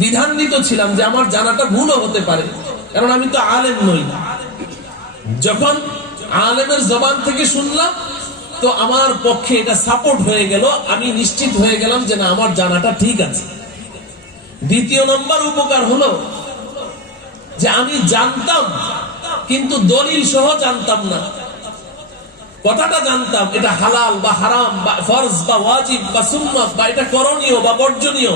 দ্বিধান্বিত ছিলাম যে আমার জানাটা ভুলও হতে পারে, কারণ আমি তো আলেম নই। যখন আলেমের জবান থেকে শুনলাম তো আমার পক্ষে এটা সাপোর্ট হয়ে গেল, আমি নিশ্চিত হয়ে গেলাম যে না, আমার জানাটা ঠিক আছে। দ্বিতীয় নম্বর উপকার হলো যে আমি জানতাম কিন্তু দলিল সহ জানতাম না। কথাটা জানতাম এটা হালাল বা হারাম বা ফরজ বা ওয়াজিব বা সুন্নাত বা এটা করণীয় বা বর্জনীয়,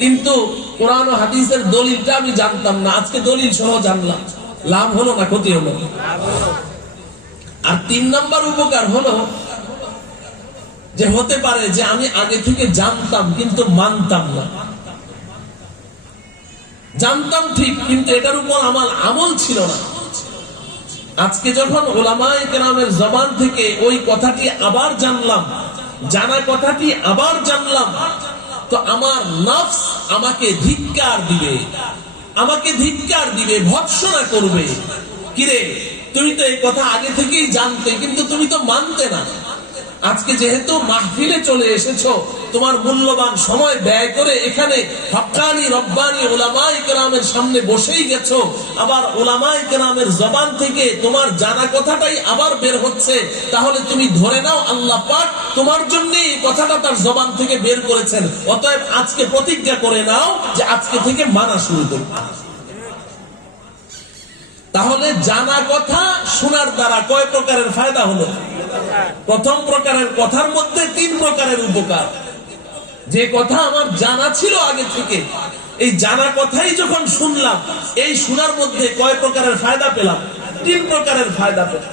কিন্তু কোরআন ও হাদিসের দলিলটা আমি জানতাম না। আজকে দলিল সহ জানলাম, লাভ হলো না ক্ষতি হলো? আর 3 নম্বর উপকার হলো যে হতে পারে যে আমি আগে থেকে জানতাম কিন্তু মানতাম না। জানতাম ঠিক, কিন্তু এটার উপর আমার আমল ছিল না। আজকে যখন উলামায়ে কেরামের জবান থেকে ওই কথাটি আবার জানলাম, জানা কথাটি আবার জানলাম, তো আমার নফস আমাকে ধিক্কার দিবে, ভৎসনা করবে। কিরে, তুমি তো এই কথা আগে থেকেই জানতে, কিন্তু তুমি তো মানতে না। আজকে যেহেতু মাহফিলে চলে এসেছো, তোমার মূল্যবান সময় ব্যয় করে এখানে হক্কানি রব্বানি উলামায়ে কেরামের সামনে বসেই গেছো, আবার উলামায়ে কেরামের জবান থেকে তোমার জানা কথাটাই আবার বের হচ্ছে, তাহলে তুমি ধরে নাও আল্লাহ পাক তোমার জন্য এই কথাটা তার জবান থেকে বের করেছেন। অতএব আজকে প্রতিজ্ঞা করে নাও যে আজকে থেকে মানা শুরু করবে। তাহলে জানা কথা শোনার দ্বারা কয় প্রকারের ফায়দা হলো? প্রথম প্রকারের কথার মধ্যে 3 প্রকারের উপকার। যে কথা আমার জানা ছিল আগে থেকে, এই জানা কথাই যখন শুনলাম, এই শোনার মধ্যে কয় প্রকারের ফায়দা পেলাম? 3 প্রকারের ফায়দা পেলাম।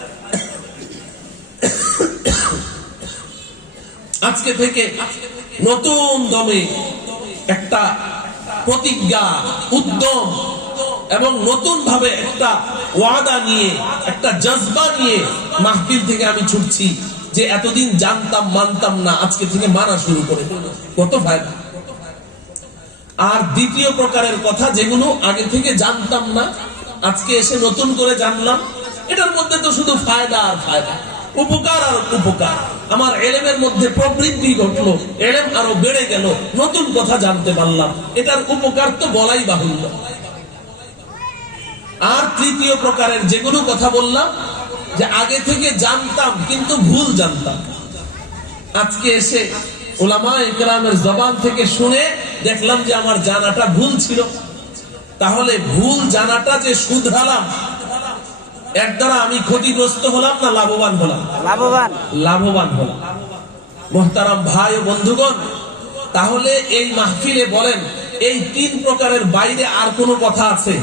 আজকে থেকে নতুন দমে একটা প্রতিজ্ঞা, উদ্যম এবং নতুন ভাবে একটা ওয়াদা নিয়ে, একটা জজবা নিয়ে মাহফিল থেকে আমি ছুটছি যে এতদিন জানতাম মানতাম না, আজকে থেকে মানা শুরু করে দেব। কত ফায়দা! আর দ্বিতীয় প্রকারের কথা, যেগুলো আগে থেকে জানতাম না, আজকে এসে নতুন করে জানলাম, এটার মধ্যে তো শুধু ফায়দা আর ফায়দা, উপকার আর উপকার। আমার এলেমের মধ্যে প্রবৃদ্ধি ঘটলো, এলেম আরো বেড়ে গেল, নতুন কথা জানতে পারলাম, এটার উপকার তো বলাই বাহুল্য। আর তৃতীয় প্রকারের যেগুলো কথা বললাম, যে আগে থেকে জানতাম কিন্তু ভুল জানতাম, আজকে এসে উলামায়ে কেরামের জবান থেকে শুনে দেখলাম যে আমার জানাটা ভুল ছিল। তাহলে ভুল জানাটা যে শুধরালাম, এর দ্বারা আমি ক্ষতিগ্রস্ত হলাম না লাভবান হলাম? লাভবান হলাম। মুহতারাম ভাই ও বন্ধুগণ, তাহলে এই মাহফিলে বলেন এই 3 প্রকারের বাইরে আর কোনো কথা আছে?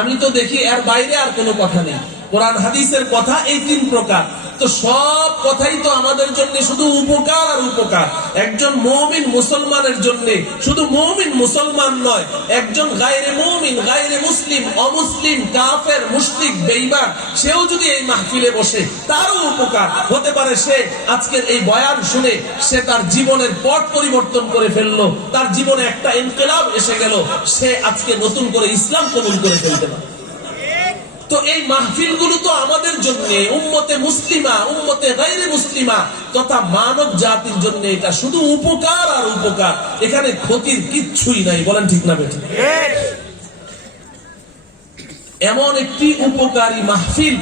আমি তো দেখি এর বাইরে আর কোনো কথা নেই। কোরআন হাদিসের কথা এই 3 প্রকার, তো সব কথাই তো আমাদের জন্য শুধু উপকার আর উপকার। একজন মুমিন মুসলমানের জন্য শুধু মুমিন মুসলমান নয়, একজন গায়রে মুমিন, গায়রে মুসলিম, অমুসলিম, কাফের, মুশরিক, বেঈমান, সেও যদি এই মাহফিলে বসে তারও উপকার হতে পারে। সে আজকের এই বয়ান শুনে সে তার জীবনের পথ পরিবর্তন করে ফেললো, তার জীবনে একটা ইনকিলাব এসে গেল, সে আজকে নতুন করে ইসলাম কবুল করে ফেলতে পারে। তো এই মাহফিল গুলো তো আমাদের জন্য, উম্মতে মুসলিমা, উম্মতে গায়রে মুসলিমা তথা মানব জাতির জন্য এটা শুধু উপকার আর উপকার, এখানে ক্ষতির কিচ্ছুই নাই। বলেন ঠিক না বেঠিক? এমন একটি উপকারী মাহফিল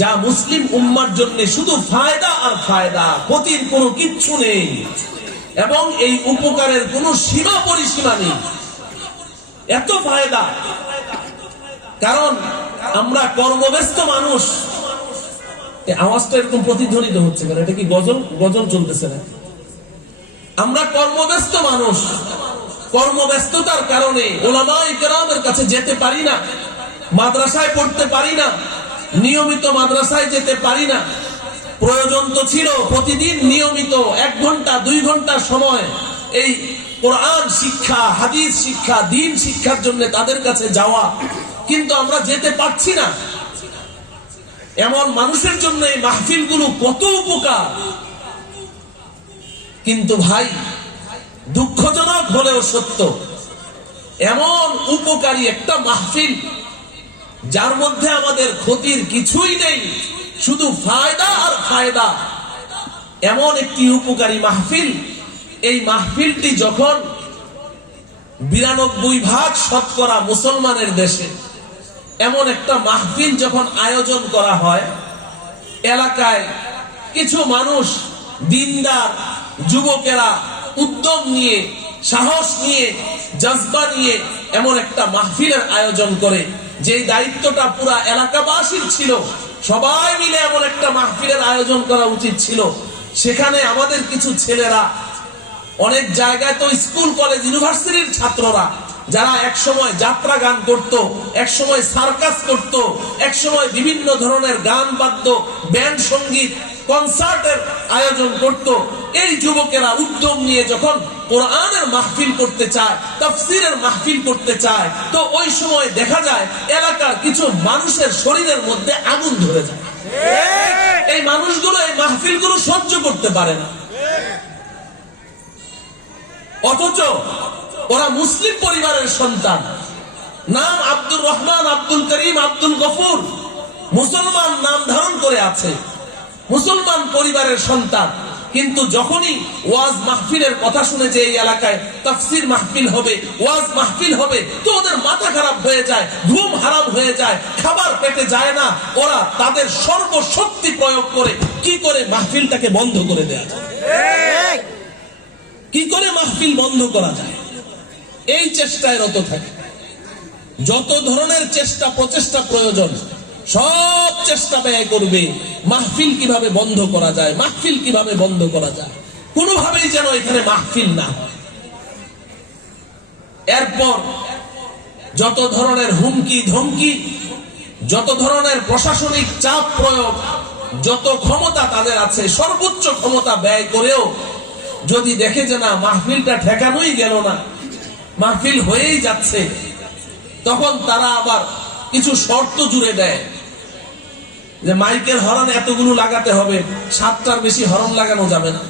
যা মুসলিম উম্মার জন্য শুধু ফায়দা আর ফায়দা, ক্ষতির কোনো কিচ্ছু নেই, এবং এই উপকারের কোনো সীমা পরিসীমা নেই। এত ফায়দা, কারণ আমরা কর্মব্যস্ত মানুষ। আওয়াজটা এরকম প্রতিধ্বনিত হচ্ছে কেন? এটা কি গজল চলতেছে না? আমরা কর্মব্যস্ত মানুষ, কর্মব্যস্ততার কারণে উলামায়ে কেরামের কাছে যেতে পারি না, মাদ্রাসায় পড়তে পারি না, নিয়মিত মাদ্রাসায় যেতে পারি না। প্রয়োজন তো ছিল প্রতিদিন নিয়মিত 1 ঘন্টা 2 ঘন্টা সময় এই কোরআন শিক্ষা, হাদিস শিক্ষা, দ্বীন শিক্ষার জন্য তাদের কাছে যাওয়া, কিন্তু আমরা যেতে পারছি না। এমন মানুষের জন্য এই মাহফিল গুলো কত উপকার। কিন্তু ভাই, দুঃখজনক হলেও সত্য, এমন উপকারী একটা মাহফিল যার মধ্যে আমাদের ক্ষতির কিছুই নেই, শুধু ফায়দা আর ফায়দা, এমন একটি উপকারী মাহফিল, এই মাহফিলটি যখন 92% শতকরা মুসলমানের দেশে এমন একটা মাহফিল যখন আয়োজন করা হয়, এলাকায় কিছু মানুষ দিনদার যুবকেরা উদ্যম নিয়ে, সাহস নিয়ে, জজবা নিয়ে এমন একটা মাহফিলের আয়োজন করে, যেই দায়িত্বটা পুরা এলাকাবাসীর ছিল। সবাই মিলে এমন একটা মাহফিলের আয়োজন করা উচিত ছিল। সেখানে আমাদের কিছু ছেলেরা, অনেক জায়গায় তো স্কুল কলেজ ইউনিভার্সিটির ছাত্ররা, যারা একসময় যাত্রা গান করত, একসময় সার্কাস করত, একসময় বিভিন্ন ধরনের গান বাদ্য, ব্যান্ড সঙ্গীত, কনসার্টের আয়োজন করত, এই যুবকেরা উদ্যম নিয়ে যখন কোরআনের মাহফিল করতে চায়, তাফসীরের মাহফিল করতে চায়, তো ওই সময় দেখা যায় এলাকার কিছু মানুষের শরীরের মধ্যে আগুন ধরে যায়। এই মানুষগুলো এই মাহফিলগুলো সহ্য করতে পারে না। অথচ ওরা মুসলিম পরিবারের সন্তান, নাম আব্দুর রহমান, আব্দুল করিম, আব্দুল গফুর, মুসলমান নাম ধারণ করে আছে, মুসলমান পরিবারের সন্তান। কিন্তু যখনই ওয়াজ মাহফিলের কথা শুনে যে এই এলাকায় তাফসীর মাহফিল হবে, ওয়াজ মাহফিল হবে, তো ওদের মাথা খারাপ হয়ে যায়, ঘুম হারাম হয়ে যায়, খাবার পেটে যায় না। ওরা তাদের সর্বশক্তি প্রয়োগ করে কি করে মাহফিলটাকে বন্ধ করে দেয়া যায়, কি করে মাহফিল বন্ধ করা যায়, এই চেষ্টায় রত থাকে। যত ধরনের চেষ্টা প্রচেষ্টা প্রয়োজন, সব চেষ্টা ব্যয় করবে মাহফিল কিভাবে বন্ধ করা যায়, মাহফিল কিভাবে বন্ধ করা যায়, কোনোভাবেই যেন এখানে মাহফিল না হয়। এরপর যত ধরনের হুমকি ধমকি, যত ধরনের প্রশাসনিক চাপ প্রয়োগ, যত ক্ষমতা তাদের আছে, সর্বোচ্চ ক্ষমতা ব্যয় করেও যদি দেখে যে না মাহফিলটা ঠেকানোই গেল না, মাহফিল হয়েই যাচ্ছে, তখন তারা আবার কিছু শর্ত জুড়ে দেয় যে মাইকের হর্ন এতগুলো লাগাতে হবে, 7টার বেশি হর্ন লাগানো যাবে না,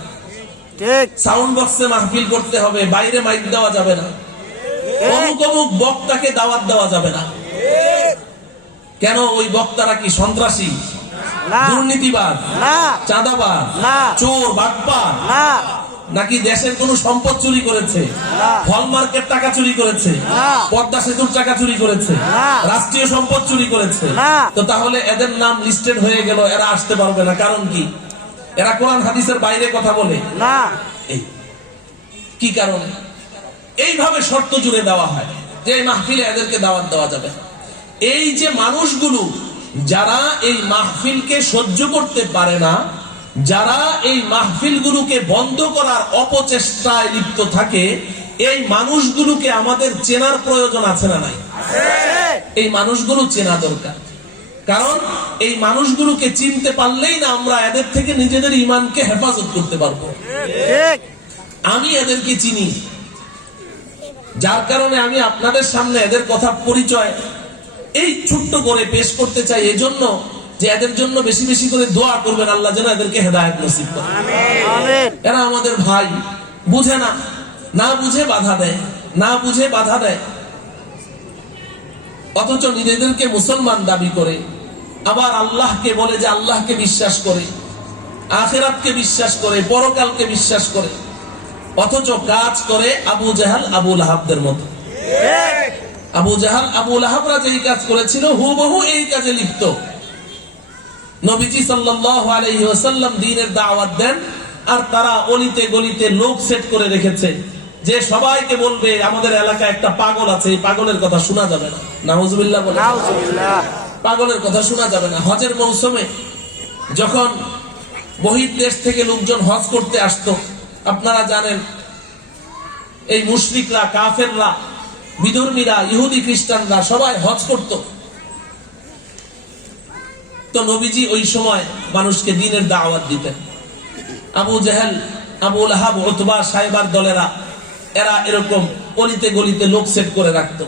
সাউন্ড বক্সে মাহফিল করতে হবে, বাইরে মাইক দেওয়া যাবে না, অমুক অমুক বক্তাকে দাওয়াত দেওয়া যাবে না। কেন? ওই বক্তারা কি সন্ত্রাসী, দুর্নীতিবাদ, চাঁদাবাদ, চোর, বাটপার, নাকি দেশের কোন সম্পদ চুরি করেছে, হলমার্কের টাকা চুরি করেছে, পদ্মা সেতুর টাকা চুরি করেছে, রাষ্ট্রীয় সম্পদ চুরি করেছে? তো তাহলে এদের নাম লিস্টেড হয়ে গেল, এরা আসতে পারবে না। কারণ কি? এরা কোরআন হাদিসের বাইরে কথা বলে না। কি কারণে? এইভাবে শর্ত জুড়ে দেওয়া হয় যে এই মাহফিলে এদেরকে দাওয়াত দেওয়া যাবে। এই যে মানুষগুলো যারা এই মাহফিলকে সহ্য করতে পারে না, যারা এই মাহফিলগুলোকে বন্ধ করার অপচেষ্টায় লিপ্ত থাকে, এই মানুষগুলোকে আমাদের চেনার প্রয়োজন আছে না নাই? এই মানুষগুলো চেনা দরকার। কারণ এই মানুষগুলোকে চিনতে পারলেই না আমরা এদের থেকে নিজেদের ঈমানকে হেফাজত করতে পারবো। আমি এদেরকে চিনি, যার কারণে আমি আপনাদের সামনে এদের কথা পরিচয় এই ছোট্ট করে পেশ করতে চাই, এজন্য যে এদের জন্য বেশি বেশি করে দোয়া করবেন, আল্লাহ যেন এদেরকে হেদায়েত নসিব করে। এরা আমাদের ভাই, বুঝে না, না বুঝে বাধা দেয়, না বুঝে বাধা দেয়, অথচ নিজেদেরকে মুসলমান দাবি করে, আবার আল্লাহকে বলে যে আল্লাহকে বিশ্বাস করে, আখিরাতকে বিশ্বাস করে, পরকালকে বিশ্বাস করে, অথচ কাজ করে আবু জাহাল, আবু লাহাবদের মতো। আবু জাহাল, আবু লাহাবরা যেই কাজ করেছিল হুবহু এই কাজে লিপ্ত। নবীজি সাল্লাল্লাহু আলাইহি ওয়াসাল্লাম দ্বীনের দাওয়াত দেন, আর তারা অলিতে গলিতে লোক সেট করে রেখেছে যে সবাইকে বলবে আমাদের এলাকায় একটা পাগল আছে, এই পাগলের কথা শোনা যাবে না। নাউজুবিল্লাহ বলে, নাউজুবিল্লাহ, পাগলের কথা শোনা যাবে না। হজের মৌসুমে যখন বহির্দেশ থেকে লোকজন হজ করতে আসতো, আপনারা জানেন এই মুশরিকরা, কাফেররা, বিধর্মীরা, ইহুদি খ্রিস্টানরা সবাই হজ করত। তো নবীজি ওই সময় মানুষকে দ্বীনের দাওয়াত দিতেন। আবু জাহেল, আবু লাহাব, উতবা, সাইবার দলেরা এরা এরকম অলিতে গলিতে লোক সেট করে রাখতো,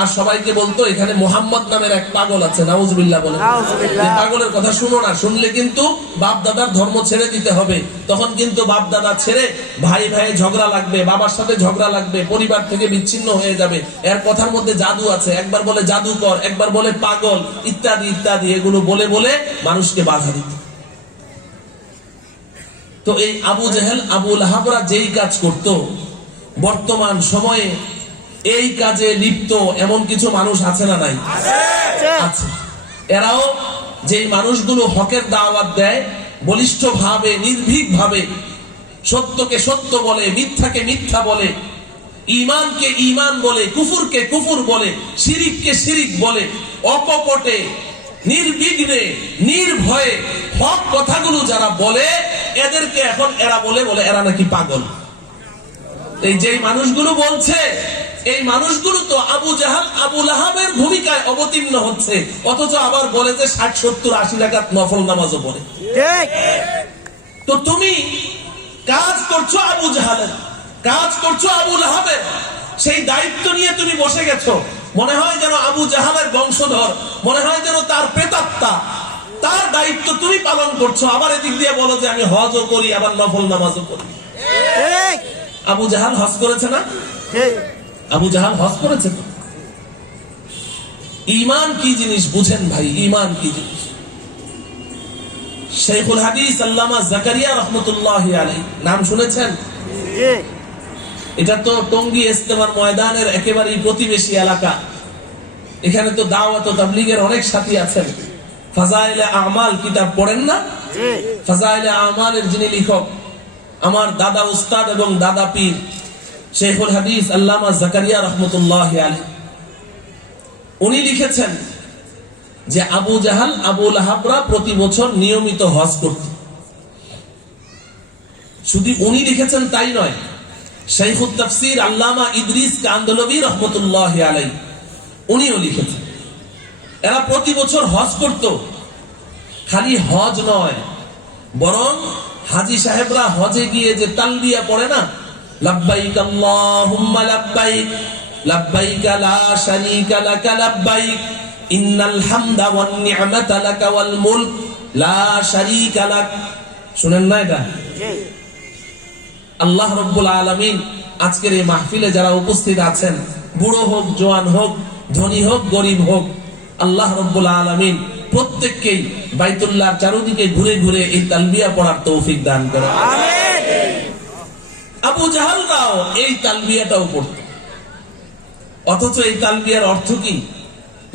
আর সবাইকে বলতো এখানে মুহাম্মদ নামের এক পাগল আছে। নাউজুবিল্লাহ বলে, এই পাগলের কথা শুনো না, শুনলে কিন্তু বাপ দাদার ধর্ম ছেড়ে দিতে হবে। তখন কিন্তু বাপ দাদা ছেড়ে ভাই ভাই ঝগড়া লাগবে, বাবার সাথে ঝগড়া লাগবে, পরিবার থেকে বিচ্ছিন্ন হয়ে যাবে। এর কথার মধ্যে জাদু আছে, একবার বলে জাদুকর, একবার বলে পাগল, ইত্যাদি ইত্যাদি, এগুলো বলে বলে মানুষকে বাধা দিত। তো এই আবু জাহেল, আবু লাহাবরা যেই কাজ করত, বর্তমান সময়ে এই কাজে লিপ্ত এমন কিছু মানুষ আছে না নাই? আছে। এরাও যেই মানুষগুলো হকের দাওয়াত দেয়, বলিষ্ঠ ভাবে, নির্ভীক ভাবে সত্যকে সত্য বলে, মিথ্যাকে মিথ্যা বলে, ঈমানকে ঈমান বলে, কুফরকে কুফর বলে, শিরিককে শিরিক বলে, অকপটে নির্বিঘ্নে নির্ভয়ে হক কথাগুলো যারা বলে, এদেরকে এখন এরা বলে এরা নাকি পাগল। এই যে মানুষগুলো বলছে, এই মানুষগুলো তো আবু জাহাল আবু লাহাবের ভূমিকায় অবতীর্ণ হচ্ছে, অথচ আবার বলে যে 60, 70, 80 রাকাত নফল নামাজও পড়ে। তো তুমি কাজ করছো আবু জাহালের, কাজ করছো আবু লাহাবের, সেই দায়িত্ব নিয়ে তুমি বসে গেছো। মনে হয় যেন আবু জাহালের বংশধর, মনে হয় যেন তার প্রেতাত্মা, তার দায়িত্ব তুমি পালন করছো। আবার এদিক দিয়ে বলো যে আমি হজও করি, আবার নফল নামাজও করি। আবু জাহাল হজ করেছে না? আবু জাহাল হজ করেছে। ঈমান কি জিনিস বুঝেন ভাই, ঈমান কি জিনিস। শেখুল হাদিস আল্লামা জাকারিয়া রাহমাতুল্লাহি আলাইহি নাম শুনেছেন? এটা তো টঙ্গী ইজতেমার ময়দানের একেবারেই প্রতিবেশী এলাকা। এখানে তো দাওয়াত ও তাবলীগের অনেক সাথী আছেন। ফাজাইলে আমাল কিতাব পড়েন না? ফাজাইলে আমালের যিনি লেখক, আমার দাদা উস্তাদ এবং দাদা পীর শেখুল হাদিস আল্লামা জাকারিয়া রাহমাতুল্লাহি আলাইহি, উনি লিখেছেন যে আবু জাহাল আবু লাহাবরা প্রতি বছর নিয়মিত হজ করত। শুধু উনি লিখেছেন তাই নয়, শাইখুত তাফসীর আল্লামা ইদ্রিস কান্দলভী রাহমাতুল্লাহি আলাইহি উনিও লিখেছেন। এরা প্রতি বছর হজ করত। খালি হজ নয়, বরং হাজী সাহেবরা হজে গিয়ে যে তালবিয়া পড়ে না, লাব্বাইক আল্লাহুম্মা লাব্বাইক, লাব্বাইক লা শারীকা লাকা লাব্বাইক, ইন্নাল হামদা ওয়ান নি'মাতা লাকা ওয়াল মুলক লা শারীকা লাক। শুনেন না এটা? আল্লাহ রাব্বুল আলামিন আজকের এই মাহফিলে যারা উপস্থিত আছেন, বুড়ো হোক, জওয়ান হোক, ধনী হোক, গরিব হোক, আল্লাহ রাব্বুল আলামিন প্রত্যেককেই বাইতুল্লাহর চারদিকে ঘুরে ঘুরে এই তালবিয়া পড়ার তৌফিক দান করেন। আমিন। আবু জাহালরাও এই তালবিয়াটাও পড়ত, অথচ এই তালবিয়ার অর্থ কি?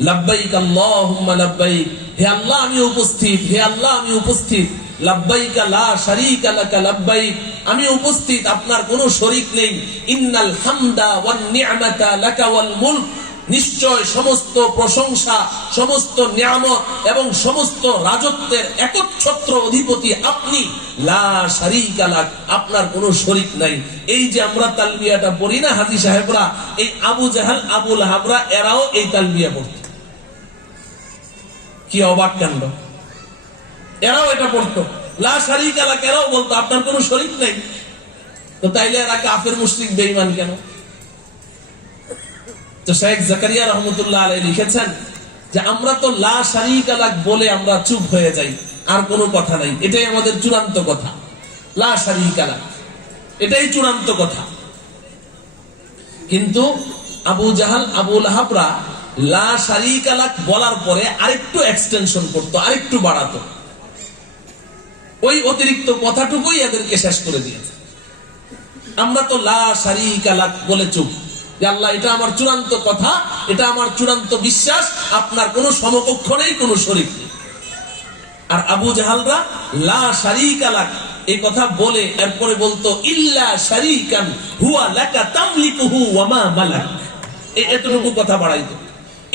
লাব্বাইক আল্লাহুম্মা লাব্বাইক, হে আল্লাহ আমি উপস্থিত, হে আল্লাহ আমি উপস্থিত। লাব্বাইক লা শারীকা লাকা লাব্বাইক, আমি উপস্থিত, আপনার কোনো শরীক নেই। ইন্নাল হামদা ওয়ান নি'মাতা লাকা ওয়াল মুলক, নিশ্চয় সমস্ত প্রশংসা, সমস্ত নিয়ামত এবং সমস্ত রাজত্বের একচ্ছত্র অধিপতি আপনি। লা শারীকা লাক, আপনার কোনো শরীক নাই। এই যে আমরা তালবিয়াটা পড়ি না হাজী সাহেবরা, এই আবু জাহাল আবু লাহাবরা এরাও এই তালবিয়া পড়ত। কি অবাক কাণ্ড! এরাও এটা পড়তো, লা শারীকা লাক, এরাও বলতো আপনার কোনো শরীক নেই। তো তাইলে এরা কাফের মুশরিক বেঈমান কেন? তো শেখ জাকারিয়া রহমতুল্লাহ আলাইহি লিখেছেন যে আমরা তো লা শারীকা লাক বলে আমরা চুপ হয়ে যাই, আর কোনো কথা নাই। এটাই আমাদের চূড়ান্ত কথা, লা শারীকা লাক, এটাই চূড়ান্ত কথা। কিন্তু আবু জাহাল আবু লাহাবরা লা শারীকা লাক বলার পরে আরেকটু এক্সটেনশন করতো, আরেকটু বাড়াতো। ওই অতিরিক্ত কথাটুকুই এদেরকে শেষ করে দিয়েছে। আমরা তো লা শারীকা লাক বলে চুপ, যে আল্লাহ এটা আমার চূড়ান্ত কথা, এটা আমার চূড়ান্ত বিশ্বাস, আপনার কোনো সমকক্ষ নেই, কোনো শরীক নেই। আর আবু জাহালরা লা শারীকা লাক এই কথা বলে এরপরে বলতো ইল্লা শারীকান হুয়া লাকা তামলিকুহু ওয়া মা মালাক, এতটুকু কথা বাড়াইতো।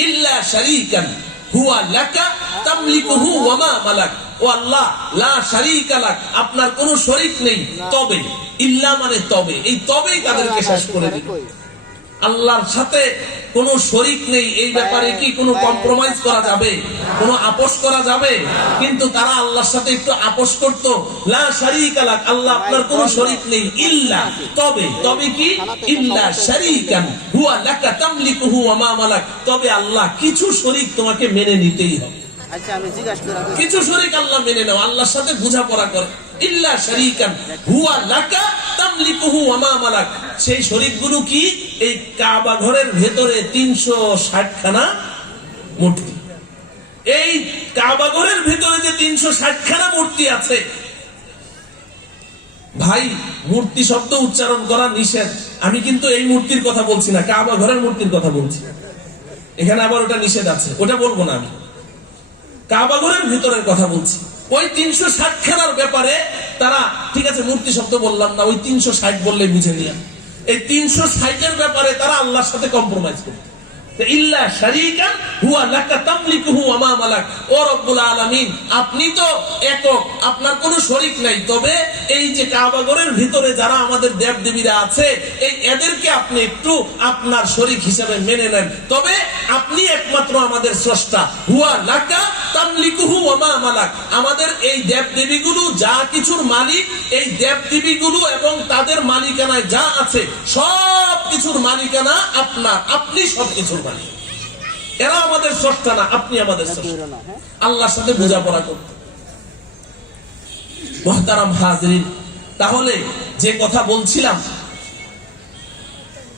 ইল্লা শারীকান হুয়া লাকা তামলিকুহু ওয়া মা মালাক, ও আল্লাহ লা শারীকা লাক, আপনার কোনো শরীক নেই, তবে, ইল্লা মানে তবে, এই তবেই তাদেরকে শেষ করে দিল। আল্লাহর সাথে কোনো শরীক নেই, এই ব্যাপারে কি কোনো কম্প্রোমাইজ করা যাবে? কোনো আপোষ করা যাবে? কিন্তু তারা আল্লাহর সাথে একটু আপোষ করত। লা শারীকা লাক, আল্লাহ আপনার কোনো শরীক নেই, ইল্লা, তবে, তবে কি? ইল্লা শারীকান হুয়া লাকা তামলিকুহু ওয়া মা মালাক, তবে আল্লাহ কিছু শরীক তোমাকে মেনে নিতেই হবে। আচ্ছা, আমি জিজ্ঞাসা করি, কিছু শরীক আল্লাহ মেনে নাও, আল্লাহর সাথে বোঝাপড়া করে। ইল্লা শারীকান হুয়া লাকা তামলিকুহু ওয়া মা মালাক, সেই শরীকগুলো কি? এই কাবা ঘরের ভেতরে 360 খানা মূর্তি। এই কাবা ঘরের ভেতরে যে 360 খানা মূর্তি আছে, ভাই মূর্তি শব্দ উচ্চারণ করা নিষেধ, আমি কিন্তু এই মূর্তির কথা বলছি না, কাবা ঘরের মূর্তির কথা বলছি। এখানে আবার ওটা নিষেধ আছে, ওটা বলবো না আমি। কাবা ঘরের ভিতরের কথা বলছি। ওই 360 খানার ব্যাপারে তারা, ঠিক আছে মূর্তি শব্দ বললাম না, ওই 360 বললে বুঝে নিয়া, এই 360 এর ব্যাপারে তারা আল্লাহর সাথে কম্প্রোমাইজ করে। ইল্লা শারীকান হুয়া লাকা তামলিকুহু ওয়া মা মালাক। ও রব্বুল আলামিন, আপনি তো একক, আপনার কোনো শরীক নাই, তবে এই যে কাবা ঘরের ভিতরে যারা আমাদের দেবদেবীরা আছে, এই এদেরকে আপনি একটু আপনার শরীক হিসেবে মেনে নেন, তবে আপনি একমাত্র আমাদের স্রষ্টা। হুয়া লাকা তামলিকুহু ওয়া মা মালাক। আমাদের এই দেবদেবীগুলো যা কিছুর মালিক, এই দেবদেবীগুলো এবং তাদের মালিকানায় যা আছে সব কিছুর মালিকানা আপনার, আপনি সবকিছুর মালিক। এরা আমাদের স্রষ্টা না, আপনি আমাদের স্রষ্টা। আল্লাহর সাথে বোঝাপড়া করতে। মুহতারাম হাজরিন, তাহলে যে কথা বলছিলাম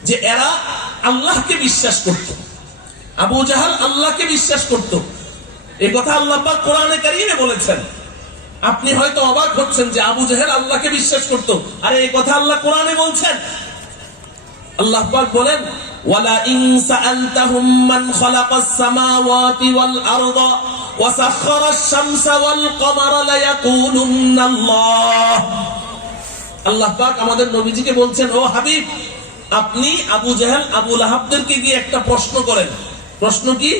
যে এরা আল্লাহকে বিশ্বাস করত, আবু জাহাল আল্লাহকে বিশ্বাস করত, এই কথা আল্লাহ পাক কোরআনে কারীমে বলেছেন। আপনি হয়তো অবাক হচ্ছেন যে আবু জাহেল আল্লাহকে বিশ্বাস করত, আরে এই কথা আল্লাহ কোরআনে বলছেন। আল্লাহ পাক বলেন, ওয়ালা ইন সাআলতাহুম মান খালাকাস সামাওয়াতি ওয়াল আরদা ওয়া সাখখারাশ শামসা ওয়াল কমারা লায়াকুলুন্নাল্লাহ। আল্লাহ পাক আমাদের নবীজিকে বলছেন, ও হাবিব, আপনি আবু জাহেল আবু লাহাবদেরকে গিয়ে একটা প্রশ্ন করেন। প্রশ্ন কি?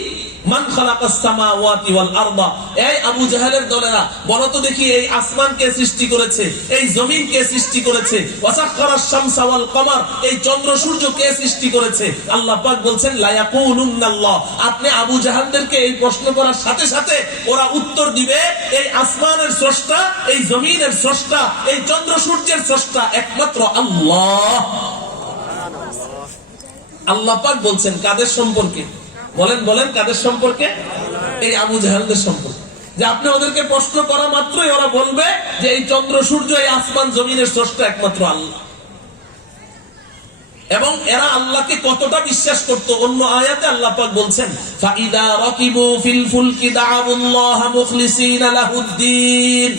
মান খালাকাস সামাওয়াতি ওয়াল আরদা। এই আবু জাহেলের দলেরা, বলো তো দেখি এই আসমান কে সৃষ্টি করেছে, এই জমিন কে সৃষ্টি করেছে, ওয়া সাখখারাশ শামসা ওয়াল কমার, এই চন্দ্র সূর্য কে সৃষ্টি করেছে? আল্লাহ পাক বলছেন, লায়াকুলুন্নাল্লাহ। আপনি আবু জাহেলদেরকে এই প্রশ্ন করার সাথে সাথে ওরা উত্তর দিবে, এই আসমানের স্রষ্টা, এই জমিনের স্রষ্টা, এই চন্দ্র সূর্যের স্রষ্টা একমাত্র আল্লাহ। আল্লাহ পাক বলছেন কাদের সম্পর্কে? বলেন বলেন, কাদের সম্পর্কে? এই আবু জাহেলদের সম্পর্কে। যে আপনি ওদেরকে প্রশ্ন করা মাত্রই ওরা বলবে যে এই চন্দ্র সূর্য, এই আসমান জমিনের স্রষ্টা একমাত্র আল্লাহ। এবং এরা আল্লাহকে কতটা বিশ্বাস করত, অন্য আয়াতে আল্লাহ পাক বলছেন, ফাইদা রাকিবু ফিল ফুলকি দাআবুল্লাহ মুখলিসিনা লাহুদ্দিন।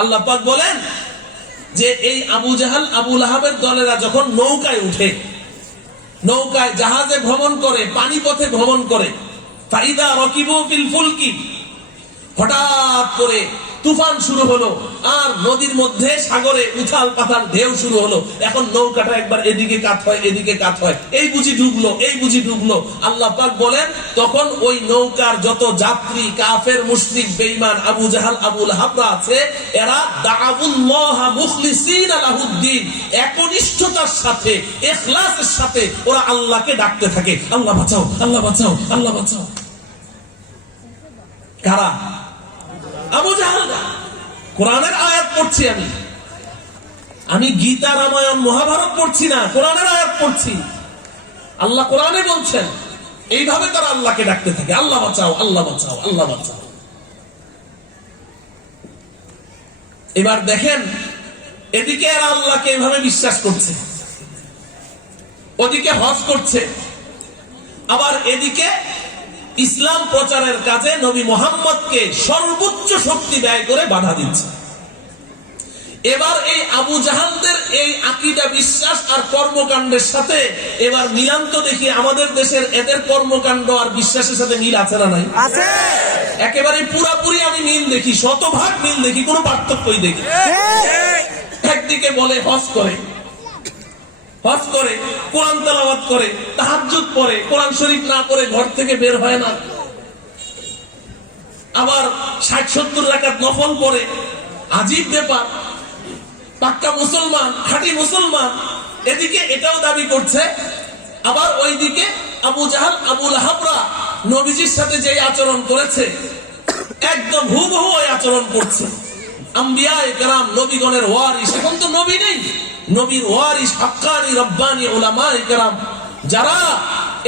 আল্লাহ পাক বলেন যে এই আবু জাহেল আবু লাহাবের দলেরা যখন নৌকায় উঠে, নৌকায় জাহাজে ভ্রমণ করে, পানি পথে ভ্রমণ করে, ফাইদা রাকিবু ফিল ফুলকি, হঠাৎ করে তুফান শুরু হলো, আর নদীর মধ্যে সাগরে উথাল পাথাল ঢেউ শুরু হলো। এখন নৌকাটা একবার এদিকে কাত হয়, এদিকে কাত হয়, এই বুঝি ডুবলো, এই বুঝি ডুবলো। আল্লাহ পাক বলেন, তখন ওই নৌকার যত যাত্রী, কাফের, মুশরিক, বেঈমান, আবু জাহাল আবু লাহাবরা আছে, এরা দাআবুল্লাহ মুখলিসিনা লাহুদ্দিন, একনিষ্ঠতার সাথে, ইখলাসের সাথে ওরা আল্লাহকে ডাকতে থাকে, আল্লাহ বাঁচাও, আল্লাহ বাঁচাও, আল্লাহ বাঁচাও। কারা? আবু জাহেল। কোরআনের আয়াত পড়ছি আমি গীতা, রামায়ণ, মহাভারত পড়ছি না, কোরআনের আয়াত পড়ছি। আল্লাহ কোরআনে বলছেন, এইভাবে তারা আল্লাহকে ডাকতে থাকে, আল্লাহ বাঁচাও, আল্লাহ বাঁচাও, আল্লাহ বাঁচাও। এবার দেখেন, এদিকে এরা আল্লাহকে এইভাবে বিশ্বাস করছে, ওদিকে হজ করছে, আবার এদিকে ইসলাম প্রচারের কাজে নবী মুহাম্মদকে সর্বোচ্চ শক্তি ব্যয় করে বাধা দিচ্ছে। এবার এই আবু জাহালদের এই আকীদা, বিশ্বাস আর কর্মকাণ্ডের সাথে এবার মিলান্ত দেখি আমাদের দেশের এদের কর্মকাণ্ড আর বিশ্বাসের সাথে মিল আছে না নাই? আছে। একেবারে পুরাপুরি আমি মিল দেখি, শতভাগ মিল দেখি, কোনো পার্থক্যই দেখি। একদিকে বলে হজ করে, হজ করে, কোরআন তেলাওয়াত করে, তাহাজ্জুদ পড়ে, কোরআন শরীফ না পড়ে ঘর থেকে বের হয় না, আবার 60-70 রাকাত নফল পড়ে, আজীব ব্যাপার, পাক্কা মুসলমান, খাঁটি মুসলমান। এদিকে এটাও দাবি করছে, আবার ওইদিকে আবু জাহাল আবু লাহাবরা নবীজির সাথে যে আচরণ করেছে, একদম হুবহু ওই আচরণ করছে। আম্বিয়ায়ে কেরাম, নবীগণের ওয়ারিস, এখন তো নবী নেই, নবীর ওয়ারিস, হাক্কানি রব্বানি উলামায়ে কেরাম, যারা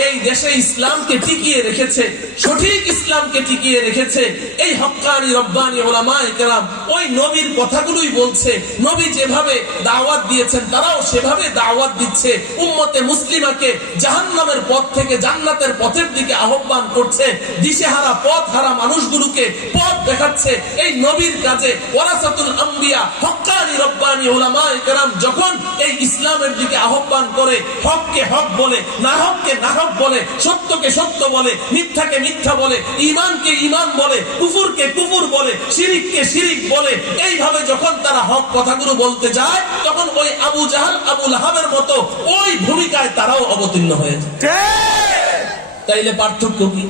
এই দেশে ইসলামকে টিকিয়ে রেখেছে, সঠিক ইসলামকে টিকিয়ে রেখেছে এই হক্কানি রব্বানি উলামায়ে কেরাম। ওই নবীর কথাগুলোই বলছে, নবী যেভাবে দাওয়াত দিয়েছেন তারাও সেভাবে দাওয়াত দিচ্ছে, উম্মতে মুসলিমাকে জাহান্নামের পথ থেকে জান্নাতের পথের দিকে আহ্বান করছে, দিশেহারা পথ হারা মানুষগুলোকে পথ দেখাচ্ছে এই নবীর কাজে। ওয়ারাসাতুল আম্বিয়া হক্কানি রব্বানি উলামায়ে কেরাম যখন এই ইসলামের দিকে আহ্বান করে, হককে হক বলে, না হককে না হক বলে, সত্যকে সত্য বলে, মিথ্যাকে মিথ্যা বলে, ঈমানকে ঈমান বলে, কুফরকে কুফর বলে, শিরিককে শিরিক বলে, এইভাবে যখন তারা হক কথাগুলো বলতে যায় তখন ওই আবু জাহাল আবু লাহাবের মতো ওই ভূমিকায় তারাও অবতীর্ণ হয়ে যায়। তাইলে পার্থক্য কি?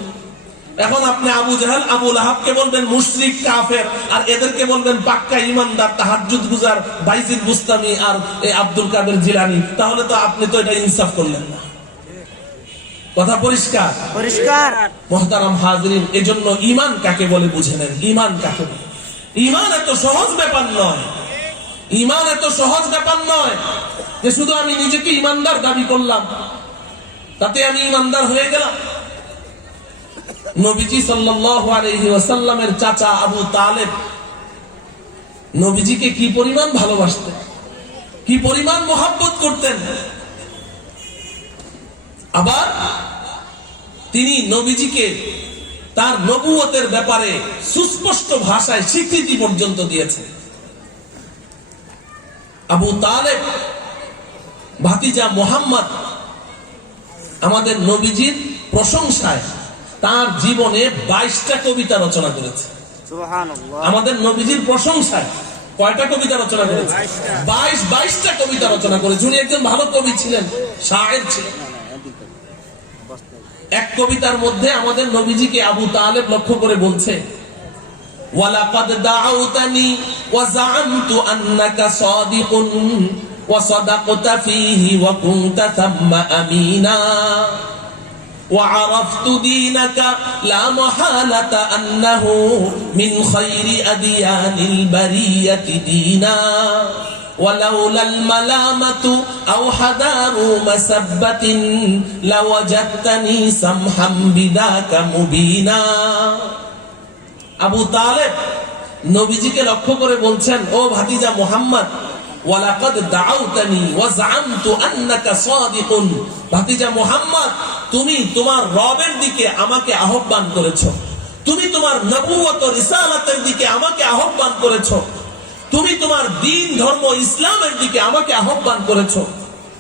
এখন আপনি আবু জাহাল আবু লাহাবকে বলবেন মুশরিক কাফের, আর এদেরকে বলবেন পাক্কা ঈমানদার তাহাজ্জুদ গুজার বাইজিদ বুস্তামি আর এই আব্দুল কাদের জিলানী, তাহলে তো আপনি তো এটা ইনসাফ করলেন না। কথা পরিষ্কার পরিষ্কার। মুহতারাম হাজিরিন, এজন্য ঈমান কাকে বলে বুঝে নেন। ঈমান কাকে বলে? ঈমান এত সহজ ব্যাপার নয়। ঈমান এত সহজ ব্যাপার নয় যে শুধু আমি নিজেকে ঈমানদার দাবি করলাম তাতে আমি ঈমানদার হয়ে গেলাম। নবীজি সাল্লাল্লাহু আলাইহি ওয়াসাল্লামের চাচা আবু তালেব নবীজিকে কি পরিমাণ ভালোবাসতেন, কি পরিমাণ মহব্বত করতেন। আবার তিনি নবীজিকে তার নবুয়তের ব্যাপারে সুস্পষ্ট ভাষায় স্বীকৃতি পর্যন্ত দিয়েছেন। আবু তালেব ভাতিজা মুহাম্মদ আমাদের নবীজির প্রশংসায় তার জীবনে 22টা কবিতা রচনা করেছে। সুবহানাল্লাহ। আমাদের নবীজির প্রশংসায় কয়টা কবিতা রচনা করেছে? 22টা কবিতা রচনা করেছে। উনি একজন ভালো কবি ছিলেন, শায়ের ছিলেন। এক কবিতার মধ্যে আমাদের নবীজিকে আবু তালেব লক্ষ্য করে বলছে, ওয়ালাকাদ দাউতানি ওয়া যাআমতু আন্নাকা সাদিকুন ওয়া সাদাকতা ফীহি ওয়া কুনতা থাম্মা আমিনা ওয়া আরাফতু দীনাকা লা মাহালাতা আন্নাহু মিন খায়রি আদিয়ানিল বারিয়াতি দীনা ولولا الملامة أو حذار مسبة لوجدتني سمحا بذاك مبينا। আবু তালেব নবীজিকে লক্ষ্য করে বলছেন, ও ভাতিজা মুহাম্মদ, ওয়ালাকাদ দাউতানি ওয়া যাআমতু আন্নাকা সাদিকুন। ভাতিজা মুহাম্মদ, তুমি তোমার রবের দিকে আমাকে আহ্বান করেছো, তুমি তোমার নবুয়ত রিসালাতের দিকে আমাকে আহ্বান করেছো, তুমি তোমার দ্বীন ধর্ম ইসলামের দিকে আমাকে আহ্বান করেছো।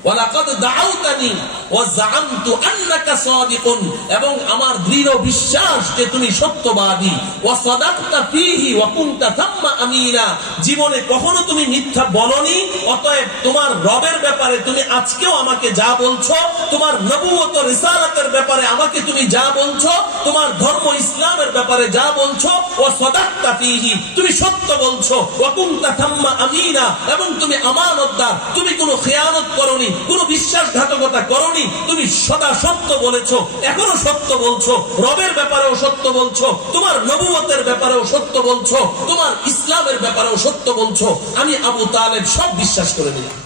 ওয়ালাকাদ দাউতানি ওয়া যাআমতু আন্নাকা সাদিকুন, এবং আমার দৃঢ় বিশ্বাস যে তুমি সত্যবাদী। ওয়া সাদাকতা ফীহি ওয়া কুনতা থাম্মা আমিনা, জীবনে কখনো তুমি মিথ্যা বলনি। অতএব তোমার রবের ব্যাপারে তুমি আজকেও আমাকে যা বলছো, তোমার নবুয়ত রিসালাতের ব্যাপারে আমাকে তুমি যা বলছো, তোমার ধর্ম ইসলামের ব্যাপারে যা বলছো, ওয়া সাদাকতা ফীহি, তুমি সত্য বলছো। ওয়া কুনতা থাম্মা আমিনা, এবং তুমি আমানতদার, তুমি কোনো খেয়ানত করনি, কোনো বিশ্বাসঘাতকতা করনি, তুমি সদা সত্য বলেছো, এখনো সত্য বলছো, রবের ব্যাপারেও সত্য বলছো, তোমার নবুয়তের ব্যাপারেও সত্য বলছো, তোমার ইসলামের ব্যাপারেও সত্য বলছো। আমি আবু তালেব সব বিশ্বাস করে নিলাম।